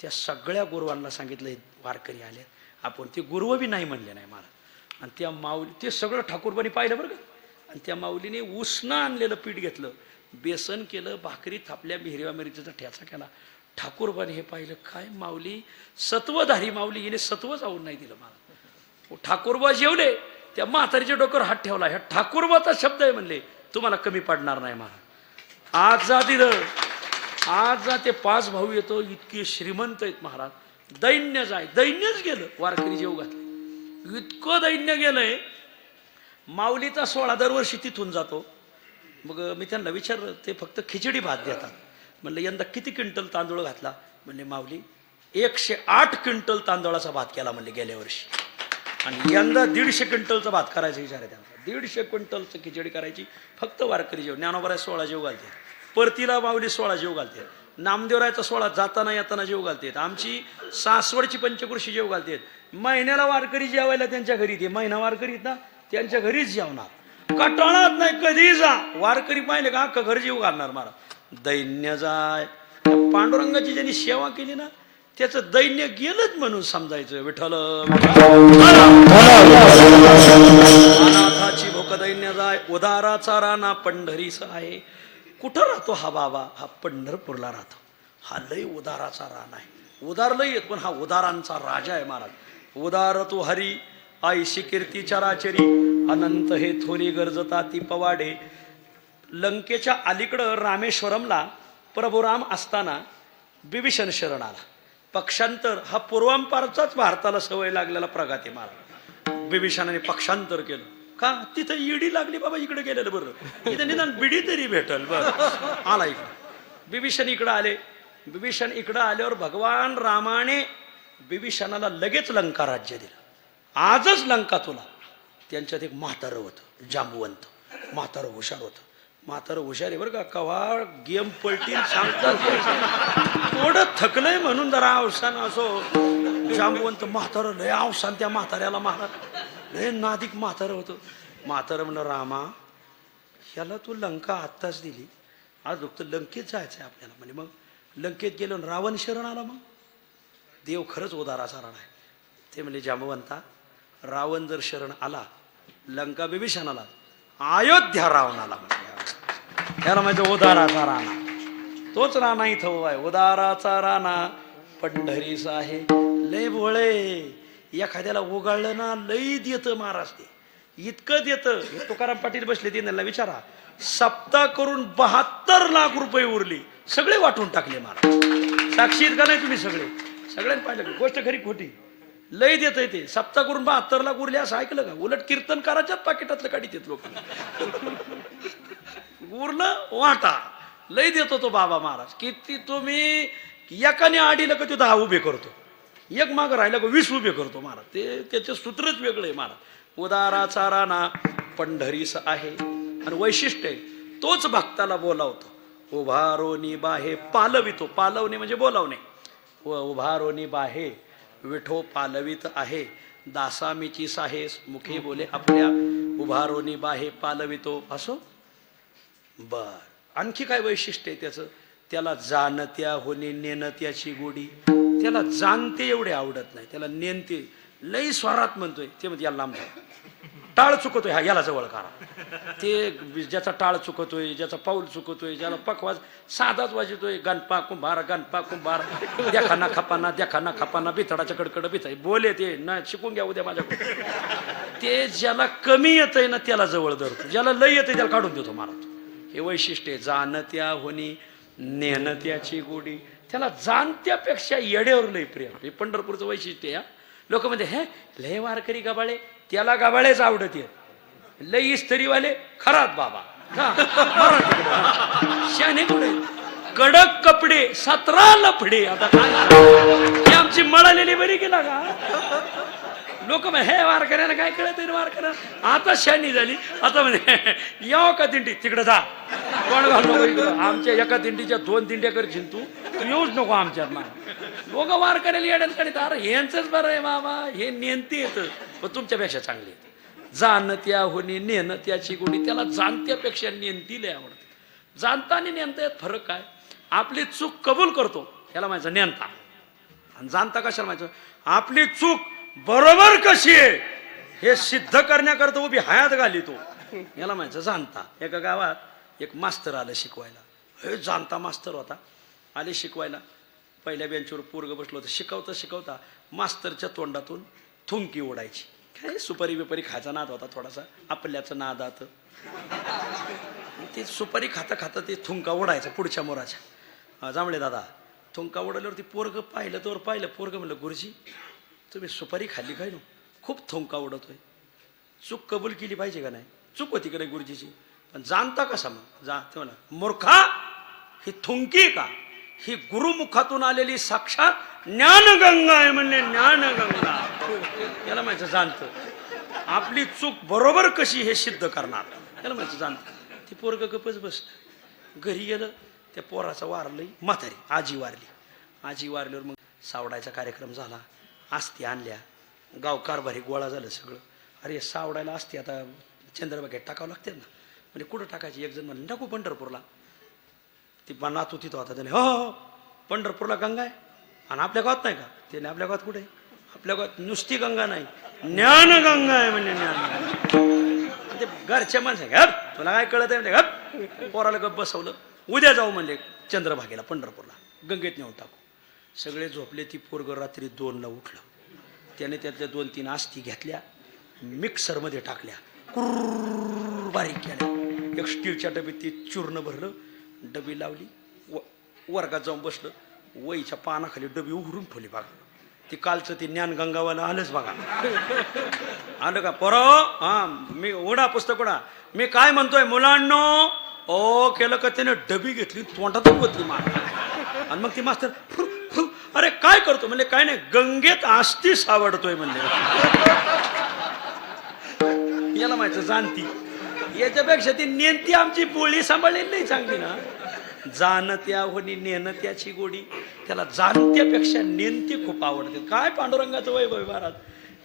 त्या सगळ्या गुरुवांना सांगितलं वारकरी आले, आपण ते गुरुव बी नाही म्हणले नाही मला. आणि त्या माऊली, ते सगळं ठाकूरबानी पाहिलं बरं का. आणि त्या माऊलीने उसणं आणलेलं पीठ घेतलं, बेसन केलं, भाकरी थापल्या, हिरव्या मिरचीचा ठ्याचा केला. ठाकूरबाने हे पाहिलं, काय माऊली, सत्वधारी माऊली, हिने सत्व जाऊन नाही दिलं मला. ठाकूरबा जेवले, त्या म्हातारीच्या डोक्यावर हात ठेवला. ह्या ठाकूरबाचा शब्द आहे म्हणले, तुम्हाला कमी पडणार नाही महाराज. आज जा तिथं, आज जा. ते 5 भाऊ येतो, इतके श्रीमंत आहेत महाराज. दैन्य जाय, दैन्यच गेलं. वारकरी जेव घातले, इतकं दैन्य गेलंय. माऊलीचा 16 दरवर्षी तिथून जातो. मग मी त्यांना विचारलं, ते फक्त खिचडी भात देतात. म्हणलं यंदा किती क्विंटल तांदूळ घातला? म्हणले माऊली 108 क्विंटल तांदूळाचा भात केला म्हणले गेल्या वर्षी, आणि यंदा 150 क्विंटलचा भात करायचा विचार आहे त्यांचा. 150 क्विंटलचं खिचडी करायची. फक्त वारकरी जेव. ज्ञानोबराय 16 जेव घालते, परतीला माऊली 16 जेव घालते, नामदेवरायचा 16 जाताना येताना जेव घालते, आमची सासवडची पंचकृषी जेव घालते. महिन्याला वारकरी जेवायला त्यांच्या घरी, ते महिना वारकरी ना त्यांच्या घरीच जेवणार, कटाळात नाही. कधी जा वारकरी पाहिले का अख्खं घर जीव घालणार मला. दैन्य जाय. पांडुरंगाची ज्यांनी सेवा केली ना, त्याचं दैन्य गेलंच म्हणून समजायचं. विठ्ठल अनाथाची भूक दैन्य जाय, उदाराचा राणा पंढरीचा आहे. कुठं राहतो हा बाबा? हा पंढरपूरला राहतो. हा लय उदाराचा राणा आहे. उदार लय येत, पण हा उदारांचा राजा आहे महाराज. उदार तो हरी आईशी कीर्ती चराचरी, अनंत हे थोरी गरजता ती पवाडे. लंकेच्या अलीकडं रामेश्वरमला प्रभू राम असताना बिभीषण शरण आला. पक्षांतर हा पूर्वांपारचाच भारताला सवय लागलेला प्रघाती महाराज. बिभीषणाने पक्षांतर केलं का? तिथं ईडी लागली बाबा, इकडे गेलेलं बरं, इथं निदान बिडी तरी भेटल. बरं आला इकडं. बिभीषण इकडं आले. बिभीषण इकडं आल्यावर भगवान रामाने बिभीषणाला लगेच लंका राज्य दिलं. आजच लंका तुला. त्यांच्यात एक म्हातारं होतं, जांबुवंत. म्हातारं हुशार होतं. म्हातारं हुशार आहे बरं का, कवाळ गेम पलटीन सांगतात. थोडं थकलंय म्हणून जरा अवसान असो. जांबुवंत म्हातारं लय अवसान. त्या म्हाताऱ्याला महाराज लय नादिक म्हातारं होतं. म्हातारं म्हणलं, रामा ह्याला तू लंका आत्ताच दिली, आज फक्त लंकेत जायचंय आपल्याला. म्हणजे मग लंकेत गेलो, रावण शरण आला. मग देव खरंच उदाराचा राणा आहे. ते म्हणजे जांबुवंता, रावण जर शरण आला, लंका बिभीषणाला, अयोध्या रावणाला. त्याला म्हणजे उदाराचा राणा. तोच राणा इथं आहे, उदाराचा राणा पंढरीचा आहे. लय भोळे, एखाद्याला उगाळलं ना लई देतं महाराज. ते इतकं देतं. हे तुकाराम पाटील बसले, त्यांना विचारा. सप्ताह करून 72 लाख रुपये उरली, सगळे वाटून टाकले महाराज. साक्षीत का नाही तुम्ही? सगळ्यांनी पाहिलं. गोष्ट खरी खोटी? लय देत ते. सप्ताह करून 72 लाख उरले असं ऐकलं का? उलट कीर्तनकाराच्याच पाकिटातलं काढीत येत लोक. उरलं वाटा. लय देतो तो बाबा महाराज. किती तुम्ही एकाने आडीलं का तो 10 उभे करतो, एक मागं राहिलं का 20 उभे करतो महाराज. ते त्याचं सूत्रच वेगळं आहे महाराज. उदाराचा राणा पंढरीस आहे. आणि वैशिष्ट्य आहे, तोच भक्ताला बोलावतो. उभारोनी बाहे पालवितो, पालवणे म्हणजे बोलावणे, उभारोनी बाहे विठो पालवित आहे, दासामीची साहे मुखे बोले आपल्या, उभारोनी बाहे पालवितो. असो बर. आणखी काय वैशिष्ट्य आहे त्याचं? त्याला जाणत्या होणे नेणत्याची गोडी. त्याला जाणते एवढे आवडत नाही, त्याला नेणते लई स्वरात म्हणतोय ते म्हणते याला लांब जा. टाळ चुकतोय हा याला जवळ करा. ते ज्याचा टाळ चुकतोय, ज्याचा पाऊल चुकतोय, ज्याला पकवाज साधाच वाजतोय, गणपा कुंभार गणपा कुंभार, देखाना खपाना देखाना खपाना, बिथडाच्या कडकड बिथाय बोले ते ना, शिकून घ्या उद्या माझ्याकडे. ते ज्याला कमी येतंय ना त्याला जवळ धरतो, ज्याला लई येतंय त्याला काढून देतो मारतो. हे वैशिष्ट्य आहे. जाणत्या होणी नेणत्याची गोडी. त्याला जाणत्यापेक्षा येड्यावर लई प्रेम. हे पंढरपूरचं वैशिष्ट्य आहे. लोक म्हणते हे लय वारकरी गबाळे, त्याला गबाळेच आवडत आहे. लई इस्त्रीवाले खरात बाबा शाने कुठे कडक कपडे 17 लफडे. आता काय आमची मळालेली बरी गेला का? लोक हे वारकऱ्याला काय कळत आहे वारकऱ्या. आता शानी झाली. आता म्हणजे याव का दिंडी तिकडे जा, कोण घालू आमच्या एका दिंडीच्या 2 दिंड्या करशील तू येऊच नको आमच्यात ना. लोक वारकऱ्याला येड्यात काढत. अरे यांचंच बरं आहे बाबा, हे नेणते येतं पण तुमच्यापेक्षा चांगली. जाणत्या होणी नेणत्याची गोडी. त्याला जाणत्यापेक्षा नेणती लय आवडते. जाणता आणि नेणता यात फरक काय? आपली चूक कबूल करतो याला माहिती नेणता, आणि जाणता कशाला माहिती आपली चूक बरोबर कशी आहे हे सिद्ध करण्याकरता उभी हयात घाली तो, याला माहिती जाणता. एका गावात एक मास्तर आलं शिकवायला. हे जाणता मास्तर होता. आले शिकवायला. पहिल्या बेंचवर पोरग बसलो होतं. शिकवता शिकवता मास्तरच्या तोंडातून थुंकी ओढायची. काय सुपारी बिपारी खायचा नाद होता थोडासा, आपल्याचं नादात. ते सुपारी खाता खाता ते थुंका ओढायचा पुढच्या मोराच्या. जांभळे दादा थुंका ओढल्यावरती पोरग पाहिलं तर पाहिलं. पोरग म्हणलं गुरुजी तुम्ही सुपारी खाल्ली काय नो, खूप थुंका ओढतोय. चूक कबूल केली पाहिजे का नाही? चूक होती का नाही गुरुजीची, पण जाणता कसा मग? जा ते म्हणा मूर्खा, ही थुंकी का? ही गुरुमुखातून आलेली साक्षात ज्ञानगंगा आहे म्हणले. ज्ञानगंगा. याला माहिती जाणतं आपली चूक बरोबर कशी हे सिद्ध करणार. याला माहिती जाणतं. ती पोरग गपच बसलं. घरी गेलं. त्या पोराचा वारलंय म्हातारी, आजी वारली. आजी वारल्यावर मग सावडायचा कार्यक्रम झाला. आस्ती आणल्या. गाव कारभारी गोळा झालं सगळं. अरे सावडायला आस्ती आता चंद्रबागेत टाकावं लागते ना. म्हणजे कुठं टाकायची? एक जण म्हणलं टाकू पंढरपूरला. ती नातू तिथं होता. त्याने हो हो पंढरपूरला गंगा आहे. आणि आपल्या गावात नाही का? त्याने आपल्या गावात कुठे? आपल्या गावात नुसती गंगा नाही, ज्ञानगंगा आहे म्हणजे. ज्ञान ते घरच्या माणसं गप, तुला काय कळत आहे म्हणजे गप. पोराला गप बसवलं. उद्या जाऊ म्हणले चंद्रभागेला पंढरपूरला, गंगेत नेऊन टाकू. सगळे झोपले. ती पोरग रात्री 2ला उठलं. त्याने त्यातल्या 2-3 आस्ती घेतल्या, मिक्सरमध्ये टाकल्या, बारीक केल्या. एक स्टीलच्या डबीत ती चूर्ण भरलं, डबी लावली. वर्गात जाऊन बसलं. वहीच्या पानाखाली डबी उघडून ठेवली. बघा ती कालचं ती ज्ञानगंगावाला आलंच बघा. आलं का पोरो? हा मी उडा पुस्तक उडा. मी काय म्हणतोय मुलांनो, ओ केलं का त्याने डबी घेतली तोंडातून बदली मार. आणि मग ती मास्तर अरे काय करतो म्हणले. काय नाही गंगेत आस्ती सावडतोय म्हणले. याला माहिती जाणती. याच्यापेक्षा ती नेणती आमची बोळी सांभाळलेली नाही चांगली ना. जाणत्या होणी नेणत्याची गोडी. त्याला जाणत्यापेक्षा नेणती खूप आवडते. काय पांडुरंगाचं वैभव महाराज.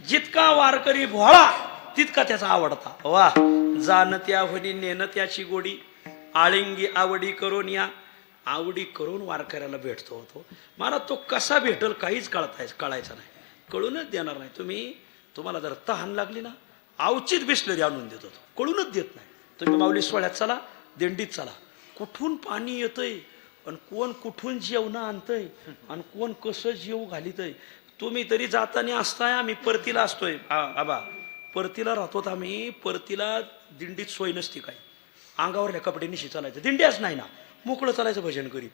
जितका वारकरी भोळा तितका त्याचा आवडता. वा. जाणत्या होणी नेणत्याची गोडी. आळिंगी आवडी करून या. आवडी करून वारकऱ्याला भेटतो होतो. मला तो कसा भेटल काहीच कळायचं नाही. कळूनच देणार नाही. तुम्हाला जर तहान लागली ना, अवचित बिस्लरी आणून देतो. कळूनच देत नाही. तुम्ही माऊली सोहळ्यात चला, दिंडीत चला, कुठून पाणी येतंय आणि कोण कुठून जेवण आणतंय आणि कोण कसं जेव घालितंय. तुम्ही तरी जाताना असताय, आम्ही परतीला असतोय. आबा परतीला राहतोत आम्ही. परतीला दिंडीत सोय नसती काय. अंगावरल्या कपडे निशी चालायचं. दिंड्याच नाही ना, मोकळं चालायचं भजन करीत.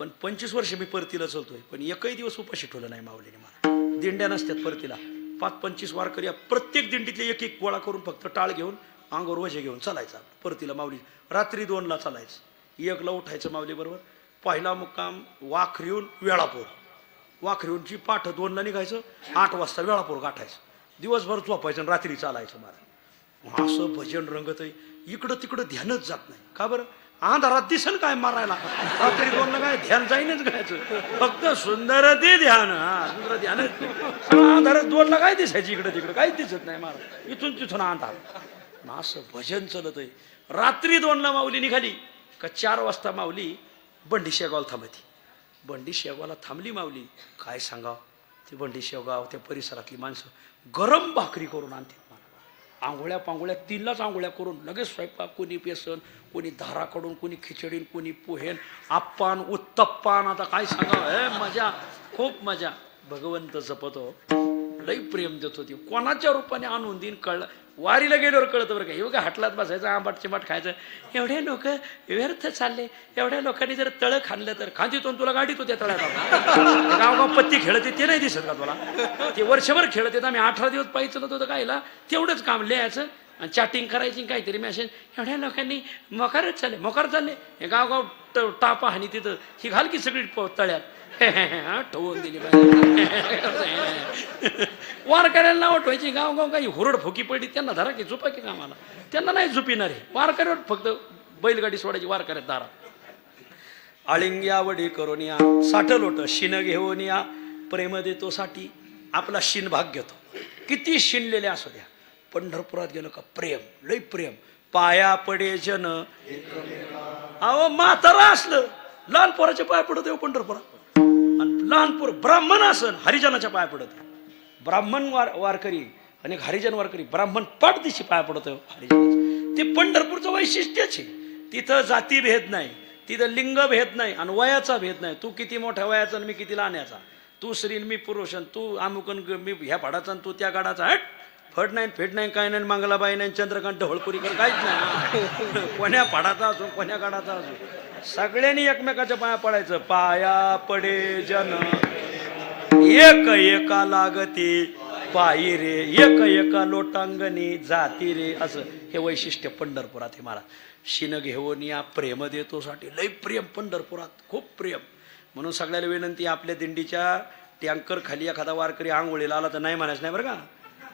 पण 25 वर्ष मी परतीला चलतोय, पण एकही दिवस उपाशी ठेवलं नाही माऊलीने मला. दिंड्या नसतात परतीला. 5-25 वारकरी प्रत्येक दिंडीतले एक एक गोळा करून फक्त टाळ घेऊन अंगावर वजे घेऊन चालायचा परतीला. माऊली रात्री 2ला चालायचं. 1ला उठायचं माऊली बरोबर. पहिला मुक्काम वाखरीहून वेळापूर. वाखरीहूनची पाठ 2ला निघायचं. 8 वाजता वेळापूर गाठायचं. दिवसभर झोपायचं आणि रात्री चालायचं. मला असं भजन रंगत आहे. इकडं तिकडं ध्यानच जात नाही. का बरं? अंधारात दिसन काय मारायला रात्री 2ला काय ध्यान जाईनच घ्यायचं फक्त सुंदर ते ध्यान सुंदर ध्यान अंधारात 2ला काय दिसायची इकडे तिकडे काहीच दिसत नाही महाराज इथून तिथून अंधार असं भजन चलत आहे रात्री 2ला माऊली निघाली का 4 वाजता माऊली बंडी शेगावला थांबती बंडी शेगावला थांबली माऊली काय सांगाव ती बंडी शेगाव त्या परिसरातली माणसं गरम भाकरी करून आणते आंघोळ्या पांघोळ्या 3लाच आंघोळ्या करून लगेच स्वयंपाक कोणी बेसन कोणी धाराकडून कोणी खिचडीन कोणी पोहेन आप्पान उत्तप्पान आता काय सांगा हे मजा खूप मजा भगवंत जपतो लई प्रेम देत होती कोणाच्या रूपाने आणून देईन कळलं वारीला गेल्यावर कळतं बरं का हे बघा हाटलात बसायचं आंबाट चिंबाट खायचं एवढे लोक व्यर्थ चालले एवढ्या लोकांनी जर तळं खाल्लं तर खांदीतून तुला गाडीत होत्या तळ्यात गावगाव पत्ती खेळते ते नाही दिसत का तुला ते वर्षभर खेळत येत आम्ही 18 दिवस पायी चलत होतं कायला तेवढंच काम लिहायचं आणि चॅटिंग करायची काहीतरी मॅसेज एवढ्या लोकांनी मोकारच चालले मोकार चालले हे गावगाव टापा आणि तिथं ही घाल की सगळी तळ्यात ठेवून दिली वार करायला नाव ठेवायची गावगाव काही हुरड फुकी पडली त्यांना धरा की झुपा की कामाला त्यांना नाही झुपिणार आहे वार करावर फक्त बैलगाडी सोडायची वार करायला दारा आळिंग्या वडी करून या साठ लोट शिन घेऊन या प्रेम देतो साठी आपला शिन भाग घेतो किती शिनलेले असू द्या पंढरपुरात गेलो का प्रेम लई प्रेम पाया पडे जन अहो म्हातारा असलं लहान पोराच्या पाया पडत येऊ पंढरपुरात आणि लहान पोर ब्राह्मण असन हरिजनाच्या पाया पडत ब्राह्मण वारकरी आणि हरिजन वारकरी ब्राह्मण पाठदिशी पाया पडत हरिजन ते पंढरपूरचं वैशिष्ट्यच आहे तिथं जाती भेद नाही तिथं लिंग भेद नाही आणि वयाचा भेद नाही तू किती मोठ्या वयाचा आणि मी किती लहान्याचा तू श्रीन मी पुरुष आणि तू अमुकन मी ह्या भाडाचा आणि तू त्या गाडाचा हट फट नाही फेट नाही काय नाही मंगलाबाई नाही चंद्रकांत ढवळपुरीकर काहीच नाही कोण्या भाडाचा असो कोण्या गाडाचा असो सगळ्यांनी एकमेकाच्या पाया पडायचं पाया पडे जन एक एका लागती पायी रे एक एका लोटांगणी जाती रे असं हे वैशिष्ट्य पंढरपुरात आहे मला शिन घेऊन या प्रेम देतो साठी लय प्रेम पंढरपुरात खूप प्रेम म्हणून सगळ्याला विनंती आपल्या दिंडीच्या टँकर खाली एखादा वारकरी आंघोळीला आला तर नाही म्हणायचं नाही बरं का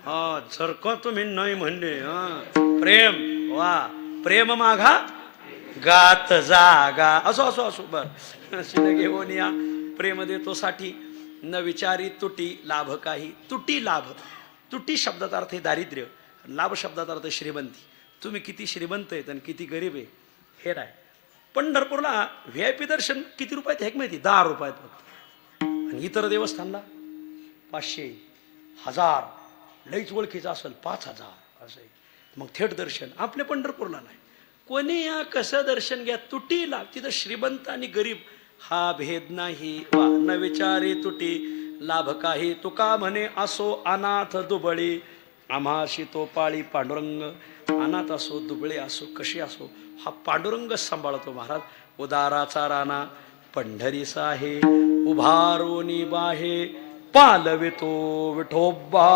हा जर का तुम्ही नाही म्हणले प्रेम वा प्रेम मागा गात जागा असो असो असो बर शिन घेऊन या प्रेम देतो साठी न विचारी तुटी लाभ काही तुटी लाभ तुटी शब्दाचा अर्थ आहे दारिद्र्य लाभ शब्दाचा अर्थ श्रीमंती तुम्ही किती श्रीमंत आहेत आणि किती गरीब आहे हे नाही पंढरपूरला VIP दर्शन किती रुपयात आहे माहिती 10 रुपयात फक्त आणि इतर देवस्थानला 500 1000 लईच ओळखीचं असेल 5000 असं आहे मग थेट दर्शन आपल्या पंढरपूरला नाही कोणी या कसं दर्शन घ्या तुटीला तिथं श्रीमंत आणि गरीब हा भेद नाही वा न विचारे तुटी लाभ काही तुका म्हणे असो अनाथ दुबळी आम्हाशी तो पाळी पांडुरंग अनाथ असो दुबळे असो कशी असो हा पांडुरंग सांभाळतो महाराज उदाराचा राणा पंढरीसा आहे उभारोनी बाहे पालवितो विठोबा